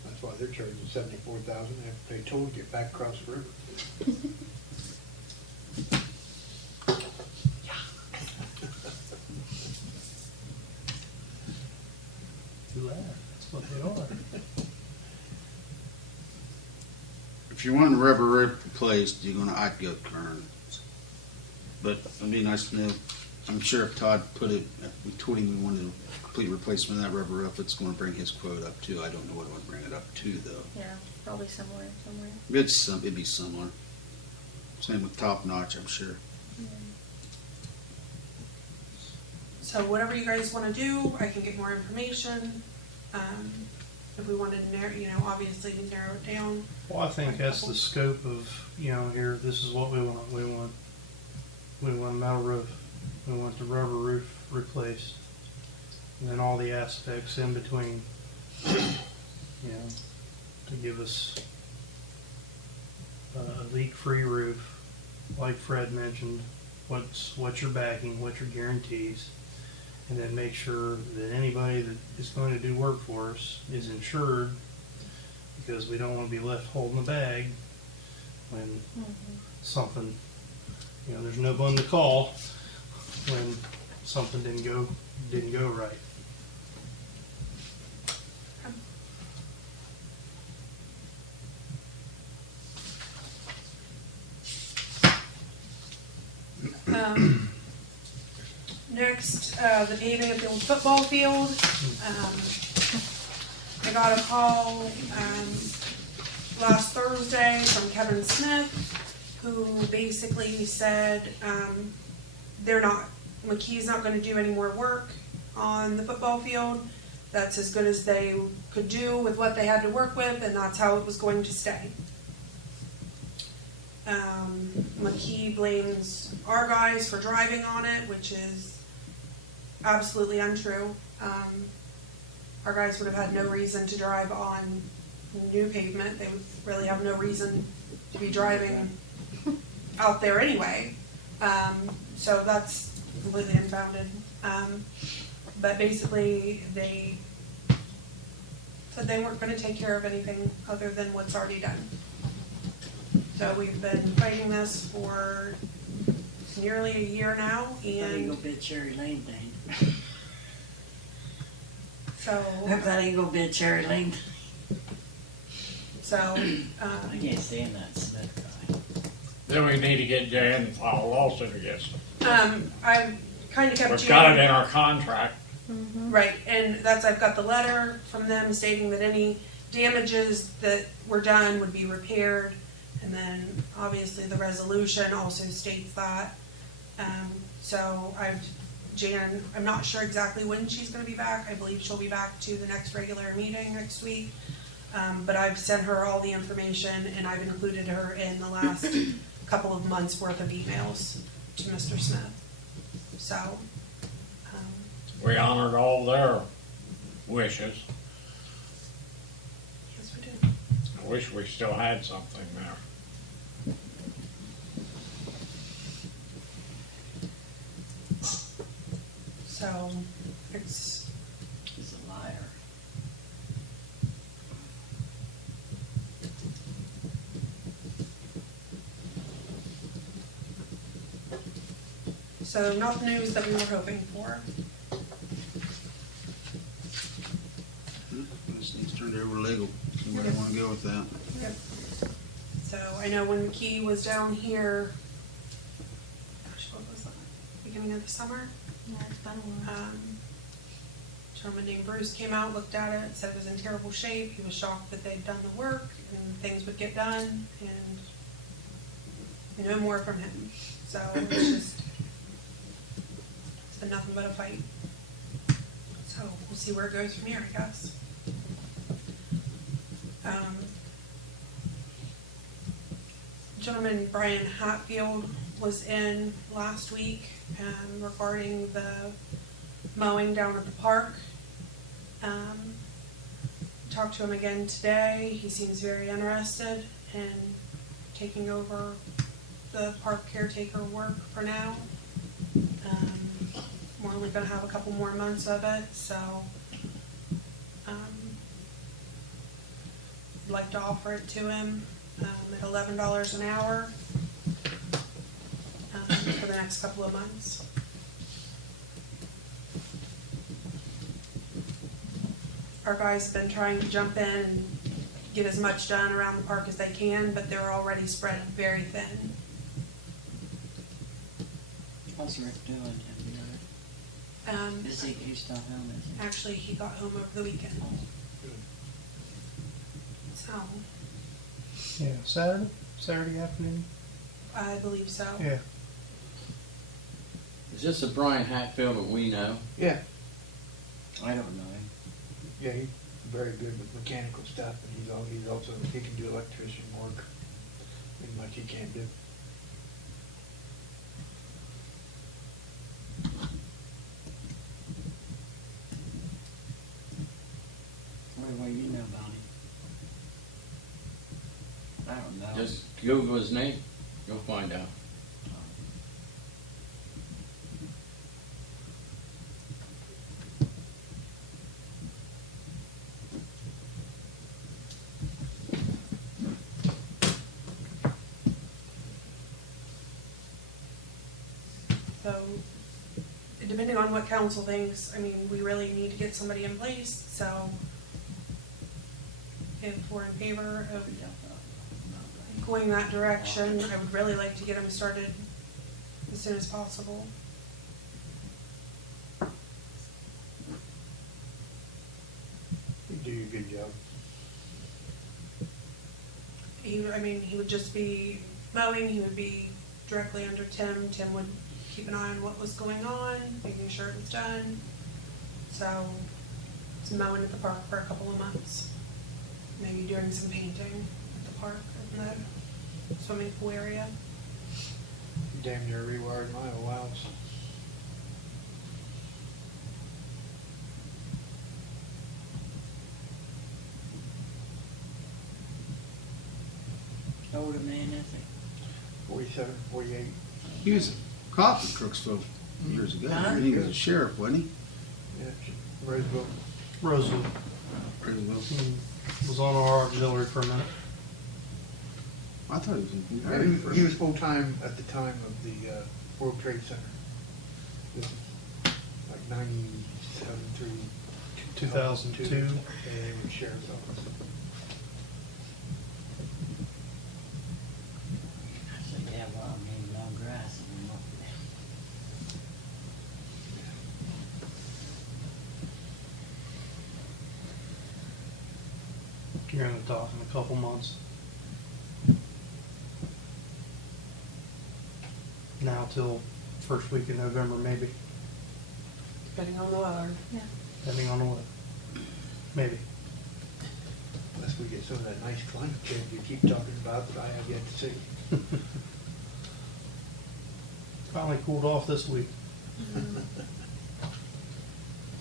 That's why they're charging 74,000 after they told you back across the river. You laugh. That's what they are. If you're wanting the rubber roof replaced, I'd go with Kern. But it'd be nice to know. I'm sure if Todd we told him we wanted a complete replacement of that rubber roof, it's going to bring his quote up too. I don't know what it would bring it up to though. Yeah, probably similar somewhere. It'd be similar. Same with Top Notch, I'm sure. So whatever you guys want to do, I can get more information. If we wanted to narrow, obviously narrow it down. Well, I think that's the scope of, here, this is what we want. We want a metal roof. We want the rubber roof replaced. And then all the aspects in between, to give us a leak-free roof, like Fred mentioned, what's your backing, what's your guarantees, and then make sure that anybody that is going to do work for us is insured, because we don't want to be left holding the bag when something, there's no one to call when something didn't go right. Next, the paving of the old football field. I got a call last Thursday from Kevin Smith, who basically said McKee's not going to do any more work on the football field. That's as good as they could do with what they had to work with, and that's how it was going to stay. McKee blames our guys for driving on it, which is absolutely untrue. Our guys would have had no reason to drive on new pavement. They would really have no reason to be driving out there anyway. So that's completely unfounded. But basically, they said they weren't going to take care of anything other than what's already done. So we've been fighting this for nearly a year now, That ain't and gonna be a Cherry Lane thing. so That ain't gonna be a Cherry Lane thing. I can't stand that Smith guy. Then we need to get Jan and file a lawsuit against them. I kind of kept We've got it Jan, in our contract. right, and I've got the letter from them stating that any damages that were done would be repaired, and then obviously the resolution also states that. So Jan, I'm not sure exactly when she's going to be back. I believe she'll be back to the next regular meeting next week. But I've sent her all the information, and I've included her in the last couple of months worth of emails to Mr. Smith. So, We honored all their wishes. yes, we did. I wish we still had something there. So, it's, He's a liar. so not the news that we were hoping for. This thing's turned over legal. Somebody want to go with that? Yep. So I know when McKee was down here, gosh, what beginning of the summer. Yeah, it's been a while. A gentleman named Bruce came out, looked at it, said it was in terrible shape. He was shocked that they'd done the work and things would get done, and no more from him. So it's just, it's been nothing but a fight. So we'll see where it goes from here, I guess. Gentleman Brian Hatfield was in last week regarding the mowing down at the park. Talked to him again today. He seems very interested in taking over the park caretaker work for now. We're only going to have a couple more months of it, so I'd like to offer it to him at $11 an hour for the next couple of months. Our guys have been trying to jump in and get as much done around the park as they can, but they're already spread very thin. How's Rick doing? Have you heard? Is he still home? Is he? Actually, he got home over the weekend. So, Yeah, Saturday afternoon. I believe so. Yeah. Is this a Brian Hatfield that we know? Yeah, I don't know him. yeah, he's very good with mechanical stuff, and he's also, he can do electrician work, pretty much he can't do. What do you know about him? I don't know. Just Google his name, you'll find out. So, depending on what council thinks, I mean, we really need to get somebody in place, so if we're in favor of going that direction, I would really like to get them started as soon as possible. You do a good job. He would just be mowing, he would be directly under Tim. Tim would keep an eye on what was going on, making sure it was done. So, it's mowing at the park for a couple of months. Maybe doing some painting at the park in the swimming pool area. Damn near rewired my old house. How old a man is he? 47, 48. He was a cop in Crooksville years ago. Huh? He was a sheriff, wasn't he? Yeah, Roseville. Rosewood Crooksville. was on our auxiliary for a minute. I thought he was in Yeah, he was full-time at the time of the World Trade Center. This is like 97 through 2002. Yeah, he was sheriff's office. I said, yeah, well, I mean, no grass anymore. You're gonna talk in a couple months. Now till first week in November, maybe, Depending on the weather. depending on the weather. Maybe. Unless we get some of that nice climate change you keep talking about that I have yet to see. Finally cooled off this week.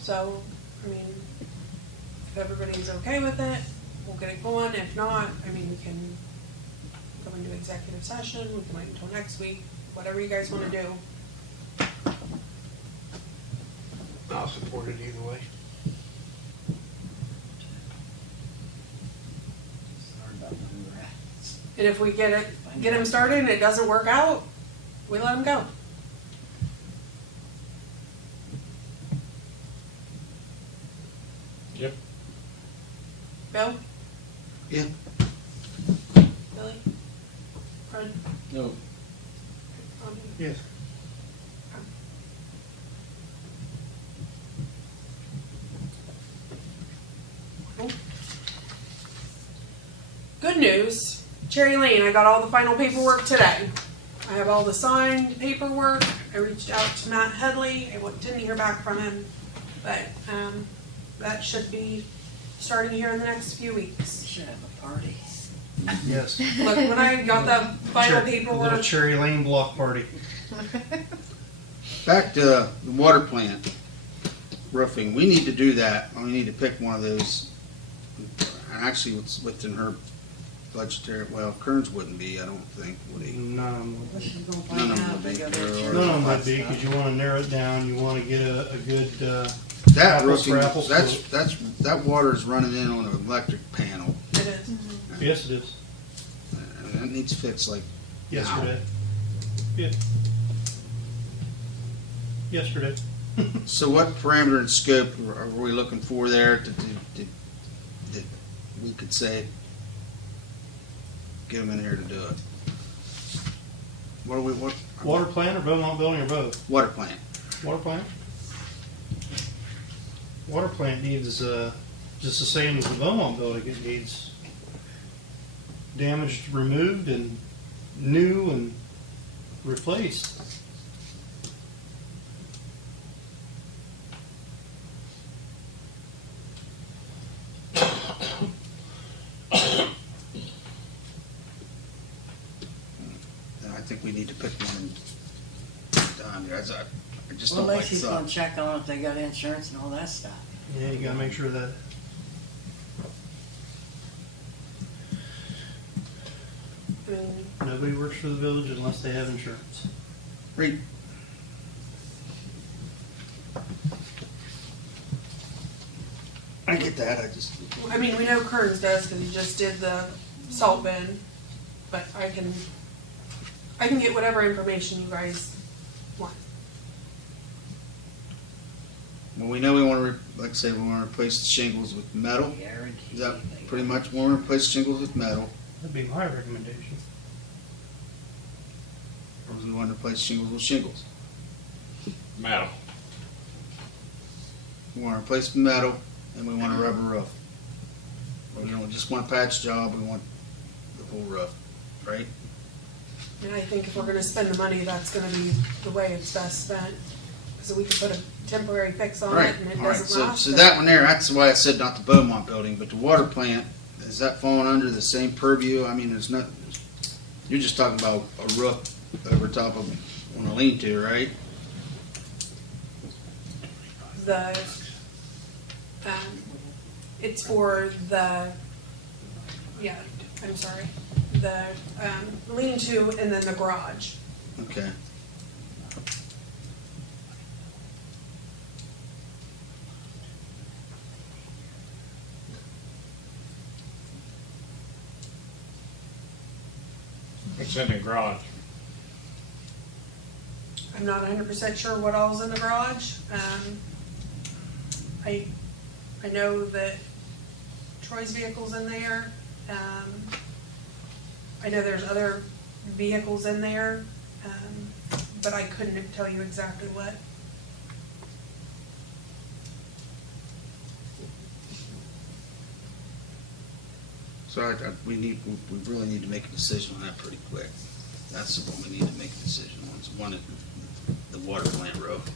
So, I mean, if everybody's okay with it, we'll get it going. If not, I mean, we can go into executive session, we can wait until next week, whatever you guys wanna do. I'll support it either way. Sorry about the grass. And if we get them started and it doesn't work out, we let them go. Yep. Bill? Yeah. Billy? Fred? No, Um, Yes. good news. Cherry Lane, I got all the final paperwork today. I have all the signed paperwork. I reached out to Matt Headley. I didn't hear back from him, but that should be starting here in the next few weeks. Should have a party. Yes. Look, when I got the final A little paperwork, Cherry Lane block party. Back to the water plant roofing. We need to do that. We need to pick one of those. And actually, what's within her budgetary? Well, Kearns wouldn't be. I don't think, would he? None of them would Let's be. just go None find of them out would if be. they got Or- insurance. None of them would be, because you want to narrow it down. You want to get a good. That Apples for roofing. apples That water is running in on an electric panel, it is. Yes, it is. and that needs fixed like Yesterday. Yeah. Yesterday. So what parameter and scope are we looking for there that we could say, get them in here to do it? What? Water plant or Beaumont building or both? Water plant. Water plant? Water plant needs, just the same as the Beaumont building, it needs damaged removed and new and replaced. And I think we need to pick one down here. I just Well, don't like Lacey's gonna some. check on if they got insurance and all that stuff. Yeah, you gotta make sure that. I mean, Nobody works for the village unless they have insurance. Read. I get that. I mean, we know Kearns does because he just did the salt bin, but I can get whatever information you guys want. Well, we know we want to, like I said, we want to replace the shingles with metal. Guaranteed. Is that pretty much we want to replace shingles with metal? That'd be my recommendation. Or do we want to replace shingles with shingles? Metal. We want to replace the metal and we want a rubber roof. Or we don't just want a patch job, we want the full roof, right? And I think if we're gonna spend the money, that's gonna be the way it's best spent. So we could put a temporary fix on Right. it and it All right. doesn't So, last. so that one there, that's why I said not the Beaumont building, but the water plant, is that falling under the same purview? I mean, there's not, you're just talking about a roof over top of, on a lean-to, right? The, it's for the, yeah, I'm sorry, the, lean-to and then the garage. Okay. It's in the garage. I'm not 100% sure what all's in the garage. I know that Troy's vehicle's in there. I know there's other vehicles in there, but I couldn't tell you exactly what. So we really need to make a decision on that pretty quick. That's the one we need to make a decision on. It's one at the water plant roof.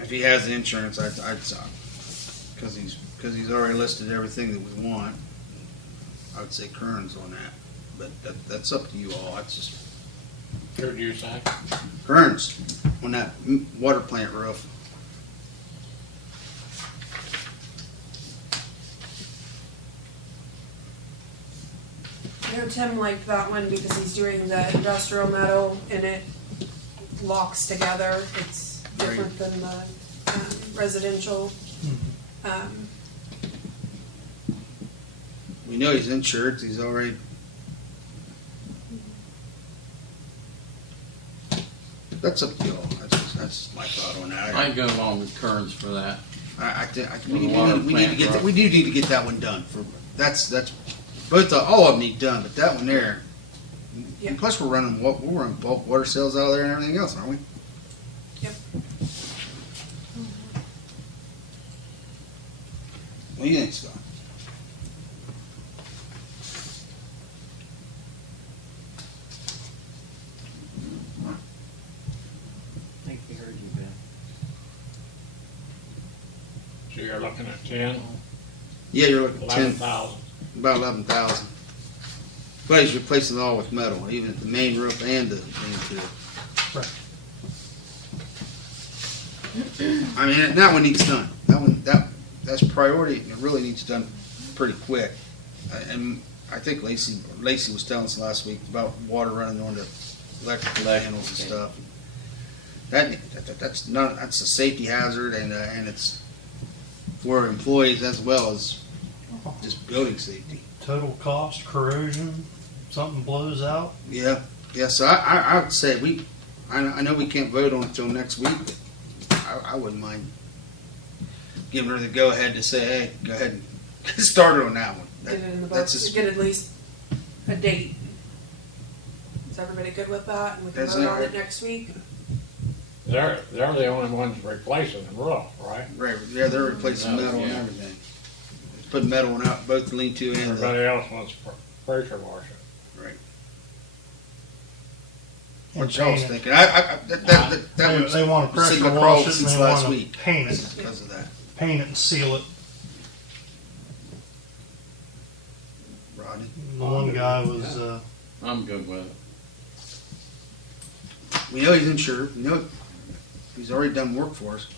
If he has the insurance, I'd because he's already listed everything that we want. I would say Kearns on that, but that's up to you all. It's just Who'd you say? Kearns on that water plant roof. I know Tim liked that one because he's doing the industrial metal and it locks together. It's different than the residential. We know he's insured. 'Cause he's already. That's up to y'all. That's just my thought on that. I'd go along with Kearns for that. We the water do plant roof. need to get that one done. That's both all of them need done, but that one there. Yeah. And plus, we're running bulk water sales out of there and everything else, aren't we? Yep. What do you think, Scott? I think we heard you, Ben. So you're looking at 10, Yeah, you're looking at 10, 11,000. about 11,000. But he's replacing it all with metal, even at the main roof and the main too. Right. I mean, that one needs done. That's priority. It really needs done pretty quick. And I think Lacey was telling us last week about water running onto electrical panels and stuff. That's a safety hazard, and it's for employees as well as just building safety. Total cost, corrosion, something blows out. Yeah. So I would say I know we can't vote on it till next week, but I wouldn't mind giving her the go ahead to say, hey, go ahead and get started on that one. Get it in the That's books, just- get at least a date. Is everybody good with that? And we can That's vote it. on it next week? They're the only ones replacing the roof, right? Right, yeah, they're replacing No, metal and yeah. everything. Putting metal on out both the lean-to and the, Everybody else wants pressure wash it. right. And What y'all's paint it. thinking? That was They want to pressure sitting wash crawled it and since they last want to week. paint it. Because of that. Paint it and seal it. Rodney? The one guy was, I'm good with it. We know he's insured, we know he's already done work for us,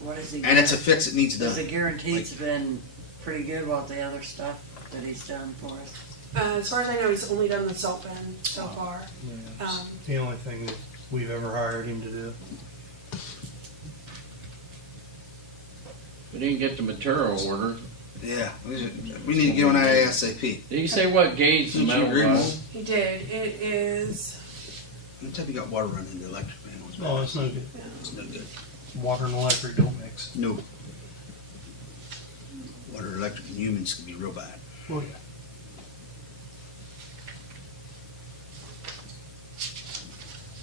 What is he? and it's a fix that needs Has the done. guarantees been pretty good about the other stuff that he's done for us? As far as I know, he's only done the salt bin so far. it's the only thing that we've ever hired him to do. We didn't get the material order. Yeah, we need to get on that ASAP. Did you say what gauge the Did you metal agree, was? He did. It is. Let's have you got water running into electric panels. Oh, it's no good. It's no good. Water and electric don't mix. No. Water, electric, and humans can be real bad. Oh, yeah.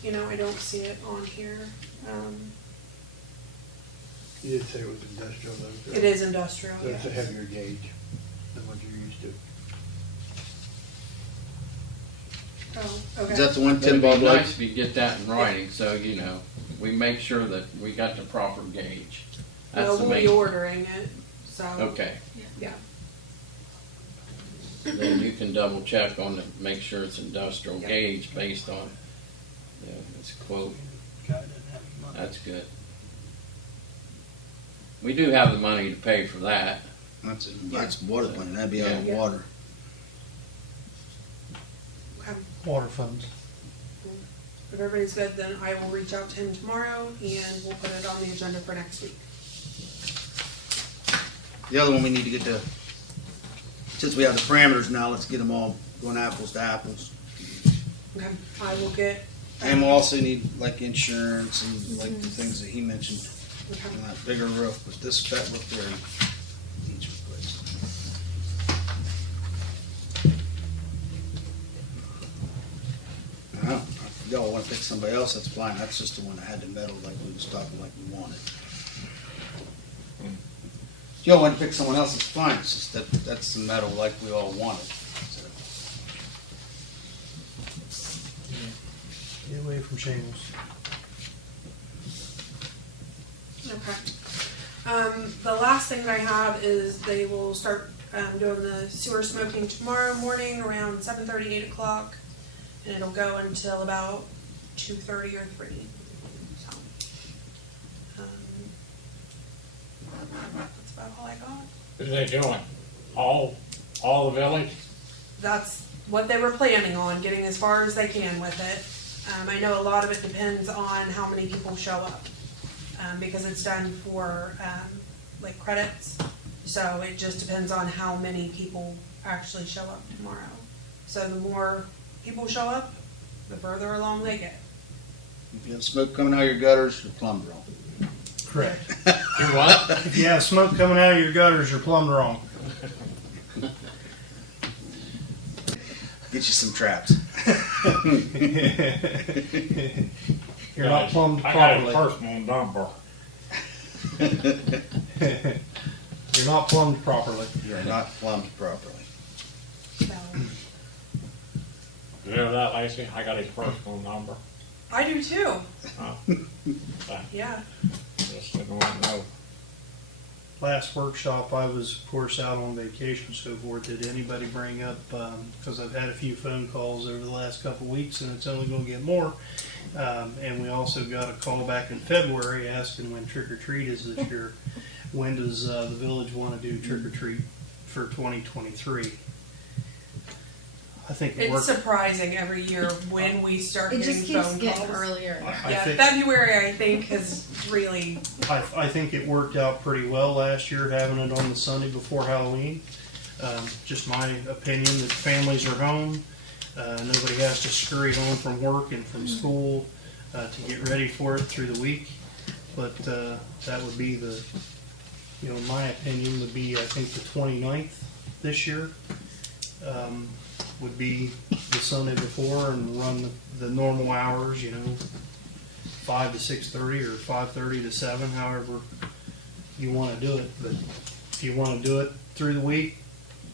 You know, I don't see it on here. You did say it was industrial though. It is industrial. So it's a Yes. heavier gauge than what you're used to. Oh, okay. Is that the one It'd Tim be Bob nice likes? if you get that in writing, so you know, we make sure that we got the proper gauge. That's No, the we'll be main. ordering it. So Okay, yeah. then you can double check on it, make sure it's industrial Yeah. gauge based on, yeah, it's quote, Guy didn't have money. that's good. We do have the money to pay for that. That's water plant, that'd be out of Yeah. water. Okay. Water funds. If everybody's good, then I will reach out to him tomorrow and we'll put it on the agenda for next week. The other one we need to get to, since we have the parameters now, let's get them all going apples to apples. Okay. I will get. And we'll also need like insurance and like the things that he mentioned Okay. on that bigger roof, but that roof there needs replaced. I don't know, if y'all want to pick somebody else, that's fine, that's just the one that had the metal like we was talking like we wanted. If y'all want to pick someone else, it's fine, it's just that's the metal like we all wanted. So, Get away from shingles. Okay. The last thing that I have is they will start doing the sewer smoking tomorrow morning around 7:30, 8 o'clock, and it'll go until about 2:30 or 3. So, that's about all I got. What are they doing? All the village? That's what they were planning on, getting as far as they can with it. I know a lot of it depends on how many people show up, because it's done for like credits. So it just depends on how many people actually show up tomorrow. So the more people show up, the further along they get. if you have smoke coming out of your gutters, you're plumbed wrong. Correct. You what? If you have smoke coming out of your gutters, you're plumbed wrong. Get you some traps. You're not plumbed I got a properly. personal number. You're not plumbed properly. You're not plumbed properly. So, You hear that, Lacey? I got his personal number. I do too. Oh, Yeah. just didn't want to know. Last workshop, I was, of course, out on vacation and so forth. Did anybody bring up, because I've had a few phone calls over the last couple of weeks and it's only going to get more. And we also got a call back in February asking when trick or treat is this year. When does the village want to do trick or treat for 2023? I think it It's worked. surprising every year when we start It getting just keeps phone getting calls. earlier. I Yeah, think- February I think has really. I think it worked out pretty well last year, having it on the Sunday before Halloween. Just my opinion that families are home. Nobody has to scurry home from work and from school to get ready for it through the week. But that would be the, my opinion would be, I think, the 29th this year. Would be the Sunday before and run the normal hours, 5 to 6:30 or 5:30 to 7, however you want to do it. But if you want to do it through the week,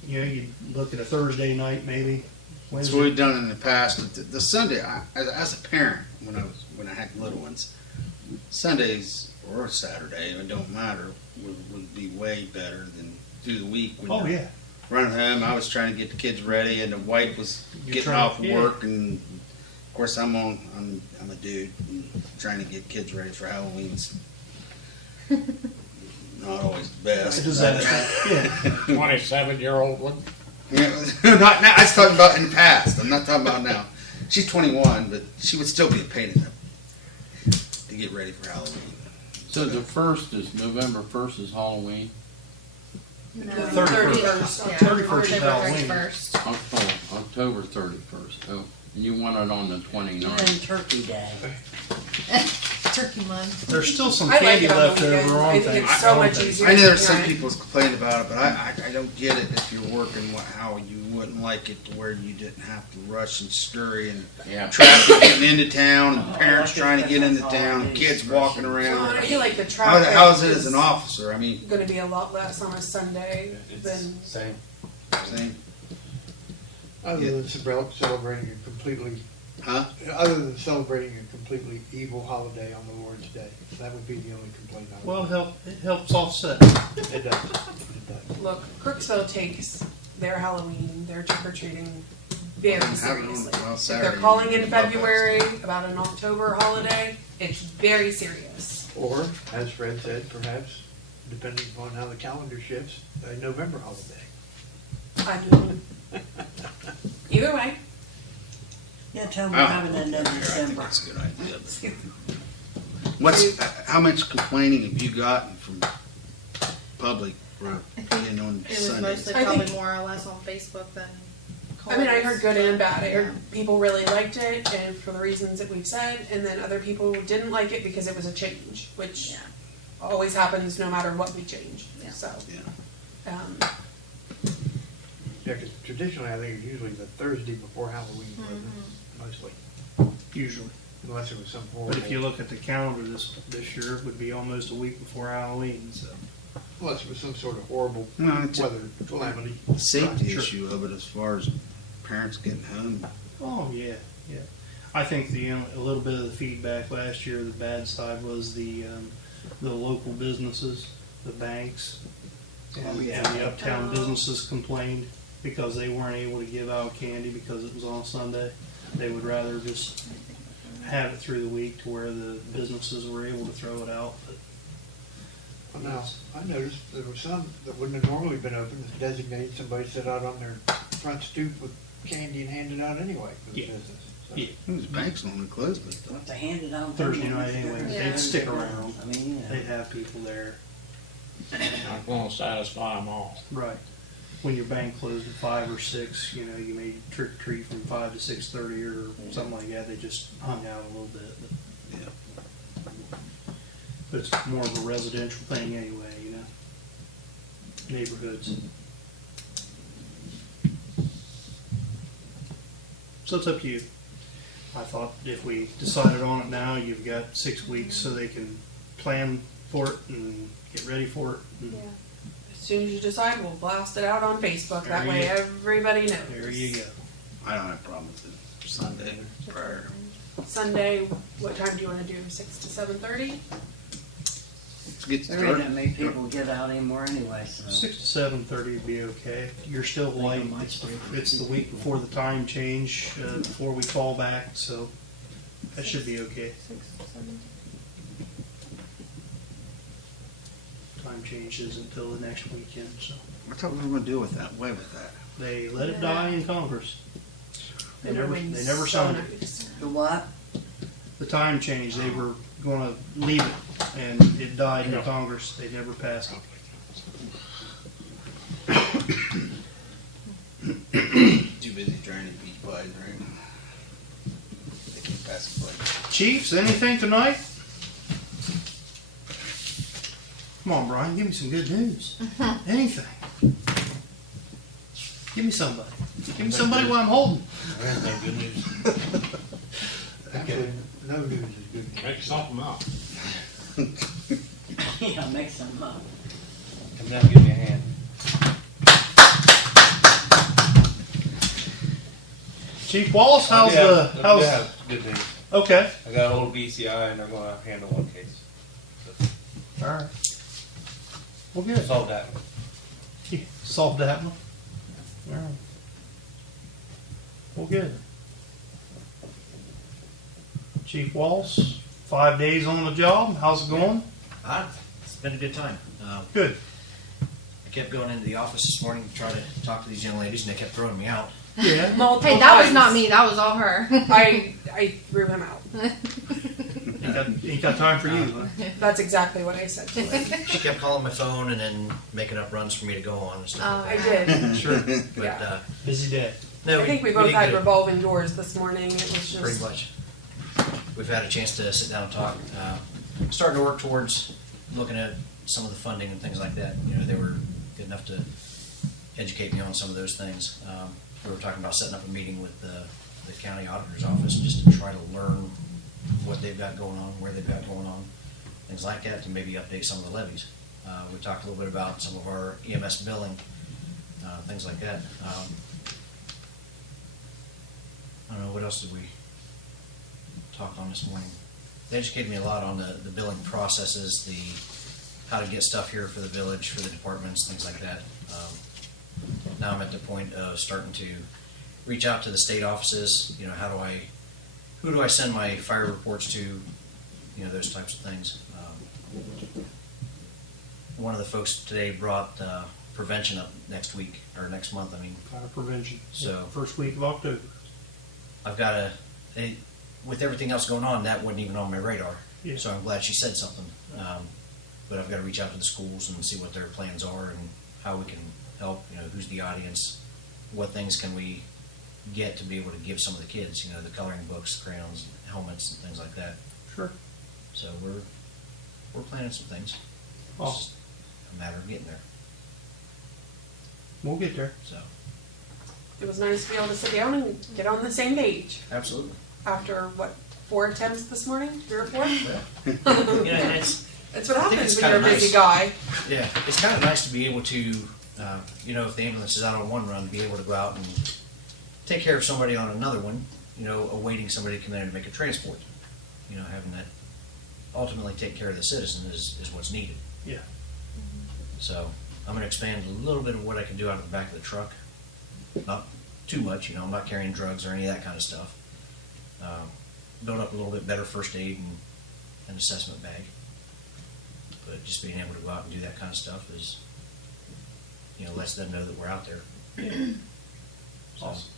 you look at a Thursday night maybe. That's what we've done in the past. The Sunday, as a parent, when I had little ones, Sundays or Saturday, it don't matter, would be way better than through the week. When Oh you're yeah, running home, I was trying to get the kids ready, and the wife was You're getting trying- off of yeah. work, and of course I'm a dude, and trying to get kids ready for Halloween's not always the best. does that? Yeah, 27-year-old one. Yeah, not now. I was talking about in the past. I'm not talking about now. She's 21, but she would still be a pain in the to get ready for Halloween. So the first is November 1st is Halloween. No. 31st. Yeah. 31st is October Halloween. 31st. October 31st. Oh, you want it on the And 29th. then Turkey Day. Turkey month. there's still some I like candy it on the left weekends. over I on think things. it's so much easier. I know there's some Yeah. people who's complained about it, but I don't get it if you're working how you wouldn't like it to where you didn't have to rush and scurry and Yeah. traffic getting into town and parents I think trying to get that's into all town, it is, kids rushing. walking Well, around. I feel like the traffic. How is it as an officer? I mean, Going to be a lot less on a Sunday than. Same. same, Other than celebrating a completely, huh? other than celebrating a completely evil holiday on the Lord's Day, that would be the only complaint I would. Well, it helps offset. It does. It does. Look, Crooksville takes their Halloween, their trick or treating very Have it on, seriously. well, If Saturday, they're calling in you can February about an October holiday, it's very serious. Or, as Fred said, perhaps, depending upon how the calendar shifts, a November holiday. I mean, either way, Yeah, tell me I having don't it in care. I think December. it's a good idea. But how much complaining have you gotten from public for I think being on It was Sundays? mostly I probably think- more or less on Facebook than. I mean, I calls. heard good and bad. I heard people really liked it, and for the reasons that we've said, and then other people didn't like it because it was a change, which Yeah. always happens no matter what we change. Yeah. So, Yeah. Yeah, because traditionally, I think it's usually the Thursday before Halloween, wasn't it? Mostly, Usually. unless it was some horrible. But if you look at the calendar this year, it would be almost a week before Halloween. So Unless it was some sort of horrible No, it's a weather calamity. safety Sure. issue of it as far as parents getting home. oh yeah, yeah. I think a little bit of the feedback last year, the bad side was the local businesses, the banks, and the uptown businesses complained because they weren't able to give out candy because it was on Sunday. They would rather just have it through the week to where the businesses were able to throw it out. But Well, now, I noticed there were some that wouldn't have normally been open, that designated somebody sit out on their front stoop with candy and hand it out anyway for the Yeah. business. So, Yeah. Those banks normally close, but If they hand it out Thursday night anyway, Yeah. they'd stick around. I mean, They'd have people there. Not gonna satisfy them all. Right. When your bank closed at 5 or 6, you may trick or treat from 5 to 6:30 or something like that. They just hung out a little bit. But it's more of a residential thing anyway, neighborhoods. So it's up to you. I thought if we decided on it now, you've got 6 weeks so they can plan for it and get ready for it. And Yeah. As soon as you decide, we'll blast it out on Facebook. That There way you- everybody knows. there you go. I don't have a problem with it. Sunday prior. Sunday, what time do you want to do? 6 to 7:30? Get There ain't that many people get out anymore anyway, so. 6 to 7:30 would be okay. You're still light. It's the week before the time change, before we fall back, so that should be okay. 6 to 7. Time change isn't until the next weekend, so I thought we were going to deal with that. Away with that. they let it die in Congress. They never So signed it. nice. The what? The time change, they were going to leave it, and it died in Congress. They never passed it. Too busy trying to beat Biden, right? They can't pass the budget. Chiefs, anything tonight? Come on, Brian, give me some good news. Anything. Give me somebody. Give me somebody while I'm holding. Good news. Actually, no news is good news. Make something up. Yeah, make some up. Come down and give me a hand. Chief Wallace, how's Yeah, good news. okay? I got a hold of BCI and they're gonna handle one case. All right. Well, good. Solve that one. Solved that one. All right. Well, good. Chief Wallace, 5 days on the job. How's it going? It's been a good time. Good. I kept going into the office this morning to try to talk to these young ladies, and they kept throwing me out. Yeah. Multiple Hey, that was times. not me. That was all her. I threw him out. Ain't got time for you, huh? That's exactly what I said to him. She kept calling my phone and then making up runs for me to go on and stuff. I did. Sure. But yeah. Busy day. no, I think we both did had good. revolving doors this morning. It was just Pretty much. We've had a chance to sit down and talk. Starting to work towards looking at some of the funding and things like that. You know, they were good enough to educate me on some of those things. We were talking about setting up a meeting with the county auditor's office just to try to learn what they've got going on, where they've got going on, things like that, to maybe update some of the levies. We talked a little bit about some of our EMS billing, things like that. I don't know, what else did we talk on this morning? They educated me a lot on the billing processes, how to get stuff here for the village, for the departments, things like that. Now I'm at the point of starting to reach out to the state offices. You know, who do I send my fire reports to? You know, those types of things. One of the folks today brought prevention up next week, or next month, I mean. Fire prevention. So- First week of October. I've got with everything else going on, that wasn't even on my radar. Yeah. So I'm glad she said something. But I've got to reach out to the schools and see what their plans are and how we can help. You know, who's the audience? What things can we get to be able to give some of the kids? You know, the coloring books, crayons, helmets, and things like that. Sure. So we're planning some things. It's Awesome. just a matter of getting there. We'll get there. So it was nice to be able to sit down and get on the same page absolutely. after 4 attempts this morning, 3 or 4. Yeah. You know, and That's what I think happens it's when you're a kinda busy nice. guy. Yeah, it's kind of nice to be able to, you know, if the ambulance is out on one run, be able to go out and take care of somebody on another one, you know, awaiting somebody to come in and make a transport. You know, having that ultimately take care of the citizen is what's needed. Yeah. So I'm going to expand a little bit of what I can do out of the back of the truck. Not too much, you know, I'm not carrying drugs or any of that kind of stuff. Build up a little bit better first aid and an assessment bag. But just being able to go out and do that kind of stuff is, you know, lets them know that we're out there. So, Awesome.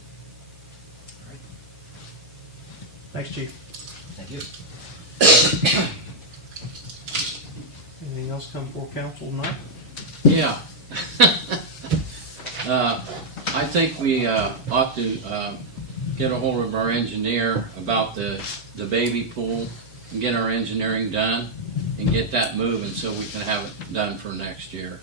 all right. Thanks, Chief. Thank you. Anything else come before council tonight? Yeah. I think we ought to get a hold of our engineer about the baby pool and get our engineering done and get that moving so we can have it done for next year.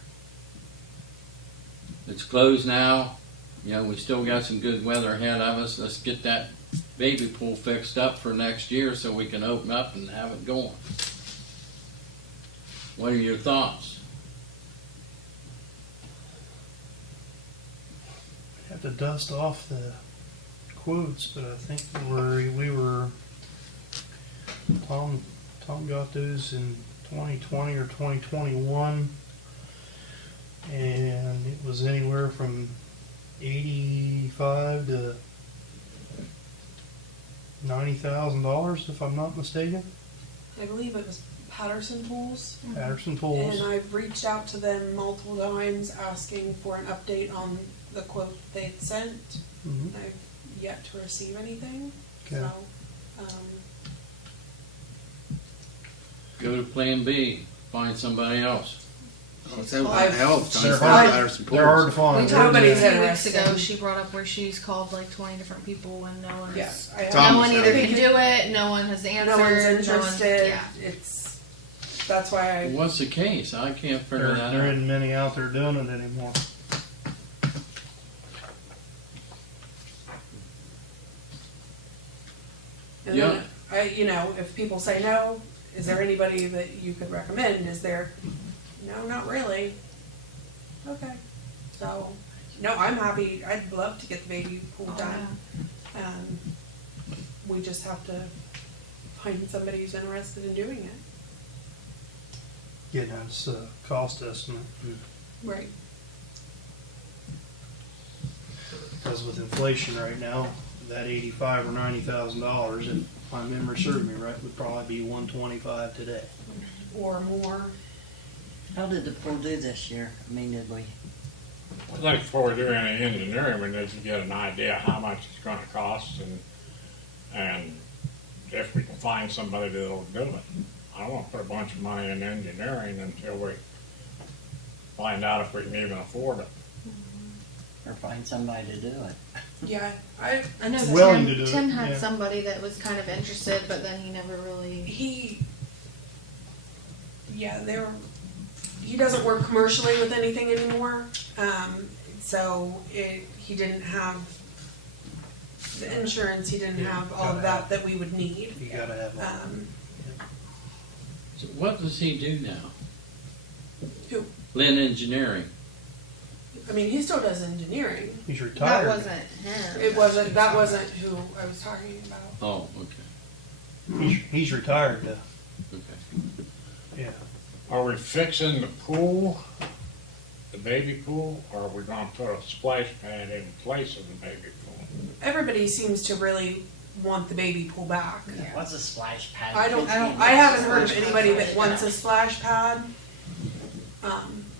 It's closed now. You know, we still got some good weather ahead of us. Let's get that baby pool fixed up for next year so we can open up and have it going. What are your thoughts? Have to dust off the quotes, but I think we were Tom got those in 2020 or 2021, and it was anywhere from $85,000 to $90,000, if I'm not mistaken. I believe it was Patterson Pools. Patterson Tools. And I've reached out to them multiple times asking for an update on the quote they had sent. Mhm. I've yet to receive anything. Okay. So, Go to Plan B. Find somebody else. Oh, that I've- would help. Trying to They're find hard- Patterson They're hard to Pools. find. We talked about it Nobody's a few weeks interested. ago. She brought up where she's called like 20 different people and no one's. yes, I Tom- have. No one either Thomas, can do it. No one has answered. No one's no one's- interested. yeah. That's why I. What's the case? I can't figure There, that there out. isn't many out there doing it anymore. And Yeah. then if people say no, is there anybody that you could recommend? Is there? No, not really. Okay. So, no, I'm happy. I'd love to get the baby pool Oh, done. We just have to find somebody who's interested in doing it. Getting us a cost estimate. Right. Because with inflation right now, that $85,000 or $90,000, if my memory serves me right, would probably be $125,000 today. Or more. How did the pool do this year? I mean, did we? I think before we do any engineering, we need to get an idea how much it's gonna cost and if we can find somebody that'll do it. I don't wanna put a bunch of money in engineering until we find out if we can even afford it. Or find somebody to do it? Yeah, I I know Willing Tim, to do it, Tim had yeah. somebody that was kind of interested, but then he never really. he doesn't work commercially with anything anymore. So he didn't have the insurance, he didn't have all of that we would need. You gotta have one. So what does he do now? Who? Lynn Engineering. I mean, he still does engineering. He's That retired. wasn't him. That wasn't who I was talking about. Oh, okay. He's retired though. Okay. Yeah. Are we fixing the pool, the baby pool, or are we gonna put a splash pad in place of the baby pool? Everybody seems to really want the baby pool back. What's a splash pad? I haven't heard of anybody that wants a splash pad.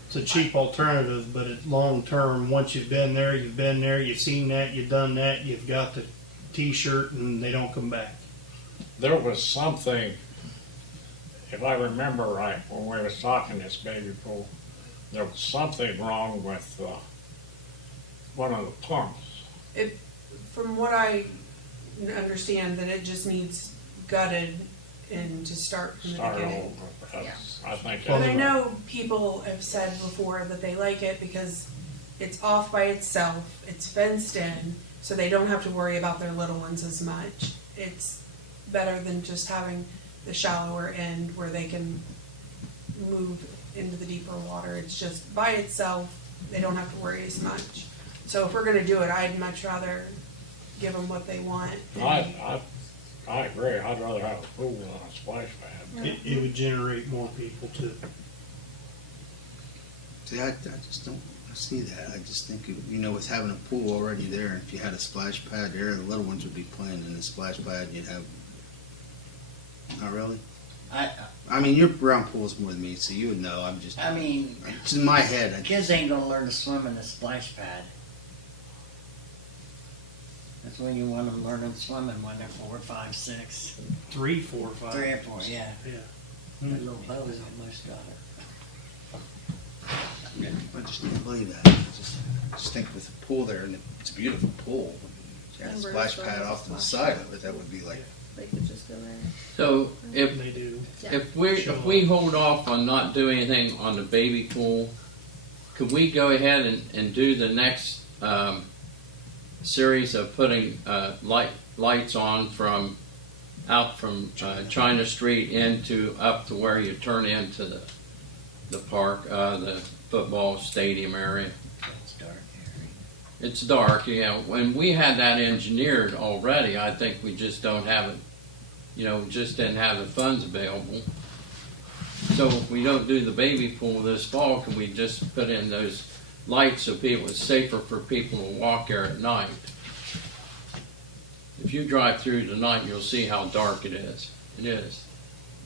It's a cheap alternative, but it long term, once you've been there, you've seen that, you've done that, you've got the t-shirt and they don't come back. There was something, if I remember right, when we was talking this baby pool, there was something wrong with one of the pumps. From what I understand, that it just needs gutted and to start from the Start beginning. over. That's- I think Well, And that's I know people have said before that they like it because it's off by itself, it's fenced in, so they don't have to worry about their little ones as much. It's better than just having the shallower end where they can move into the deeper water. It's just by itself, they don't have to worry as much. So if we're gonna do it, I'd much rather give them what they want. I agree. I'd rather have a pool than a splash pad. It would generate more people too. See, I just don't see that. I just think, with having a pool already there, if you had a splash pad there, the little ones would be playing in the splash pad, you'd have, not really? I mean, you're around pools more than me, so you would know. I mean, it's in my head. kids ain't gonna learn to swim in a splash pad. That's when you want them learning swimming when they're 4, 5, 6, 3, 4, 5. 3 or 4. Yeah, Yeah. that little boat almost got her. I just don't believe that. I just think with a pool there, and it's a beautiful pool, if you had a splash pad off to the side of it, that would be like, They could just go there. So if They do. if we hold off on not doing anything on the baby pool, could we go ahead and do the next series of putting lights on out from China Street up to where you turn into the park, the football stadium area. It's dark area. It's dark, yeah. When we had that engineered already, I think we just don't have it, just didn't have the funds available. So if we don't do the baby pool this fall, can we just put in those lights so it's safer for people to walk there at night? If you drive through tonight, you'll see how dark it is. It is,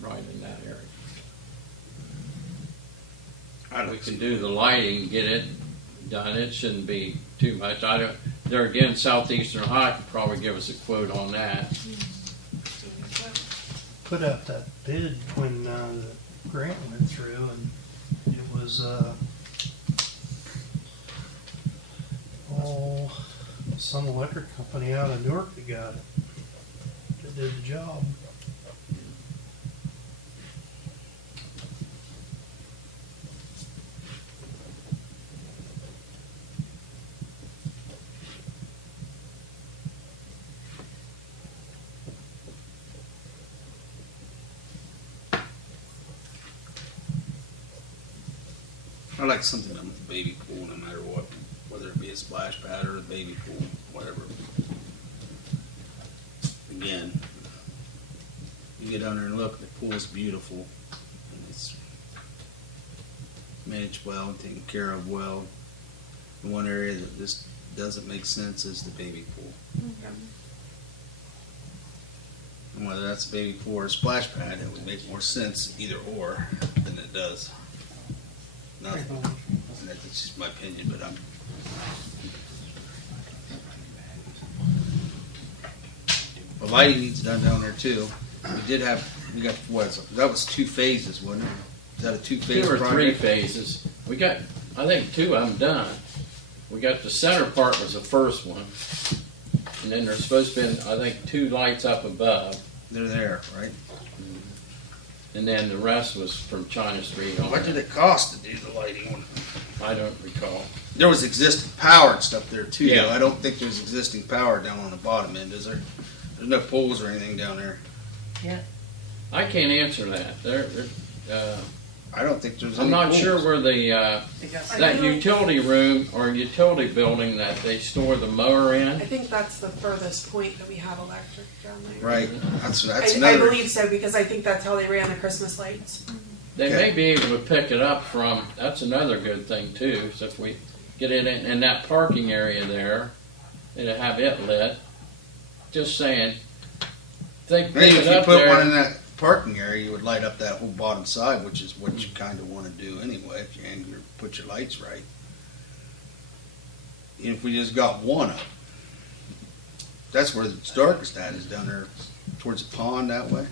right in that area. We can do the lighting, get it done. It shouldn't be too much. There again, Southeastern Ohio could probably give us a quote on that. Put out that bid when the grant went through, and it was some electric company out of Newark that got it. That did the job. I like something done with the baby pool, no matter what, whether it be a splash pad or a baby pool, whatever. Again, you get down there and look, the pool is beautiful, and it's managed well and taken care of well. The one area that just doesn't make sense is the baby pool. And whether that's a baby pool or a splash pad, it would make more sense either or than it does. Nothing. That's just my opinion, but the lighting needs done down there too. We got that was 2 phases, wasn't it? Is that a 2-phase 2 or project? 3 phases. We got, I think 2 of them done. We got the center part was the first one. And then there's supposed to be, I think, 2 lights up above. They're there, right? And then the rest was from China Street on. What did it cost to do the lighting? I don't recall. There was existing power and stuff there too. Yeah. Though. I don't think there's existing power down on the bottom end, is there? There's no poles or anything down there. I can't answer that. I don't think there's. I'm any not poles. sure where that utility room or utility building that they store the mower I in. think that's the furthest point that we have electric down there. Right. That's I another. believe so, because I think that's how they ran the Christmas lights. They may be able to pick it up from, that's another good thing too. So if we get it in that parking area there, and have it lit, just saying, Maybe if you put one in that parking area, you would light up that whole bottom side, which is what you kind of want to do anyway. If you put your lights right. Even if we just got one up, that's where it's darkest at, is down there towards the pond that way.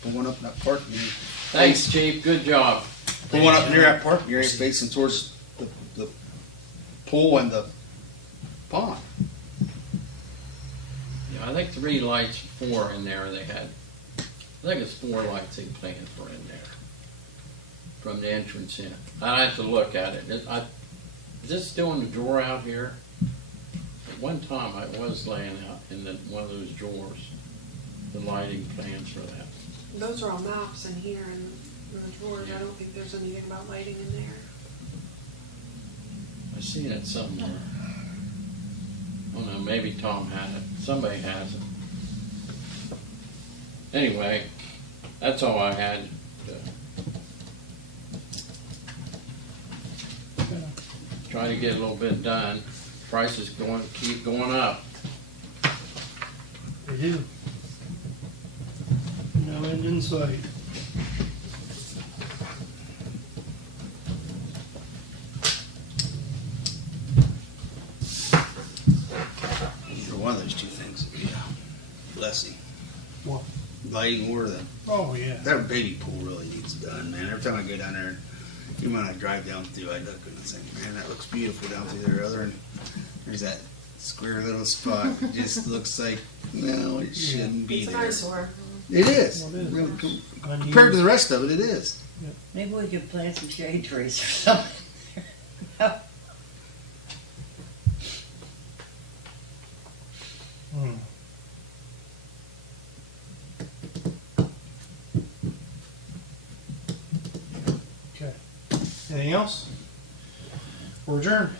Put one up in that parking area. Thanks, Chief. Good job. Put one up near that parking area facing towards the pool and the pond. Yeah, I think 3 lights, 4 in there they had. I think it's 4 lights they planned for in there from the entrance in. I have to look at it. Is this still in the drawer out here? At one time I was laying out in one of those drawers, the lighting plans for that. Those are all maps in here in the drawers. I don't think there's anything about lighting in there. I seen it somewhere. I don't know, maybe Tom had it. Somebody has it. Anyway, that's all I had. Try to get a little bit done. Prices keep going up. They do. No end in sight. Either one of those 2 things would be a blessing. What? Lighting or the Oh, yeah. that baby pool really needs done, man. Every time I go down there, even when I drive down through, I look and I think, man, that looks beautiful down through there. And there's that square little spot. It just looks like, no, it shouldn't be It's an there. eyesore. It is. Well, it is. Really, Unused. compared to the rest of it, it is. Maybe we could plant some shade trees or something. Hmm. Okay. Anything else? We're adjourned.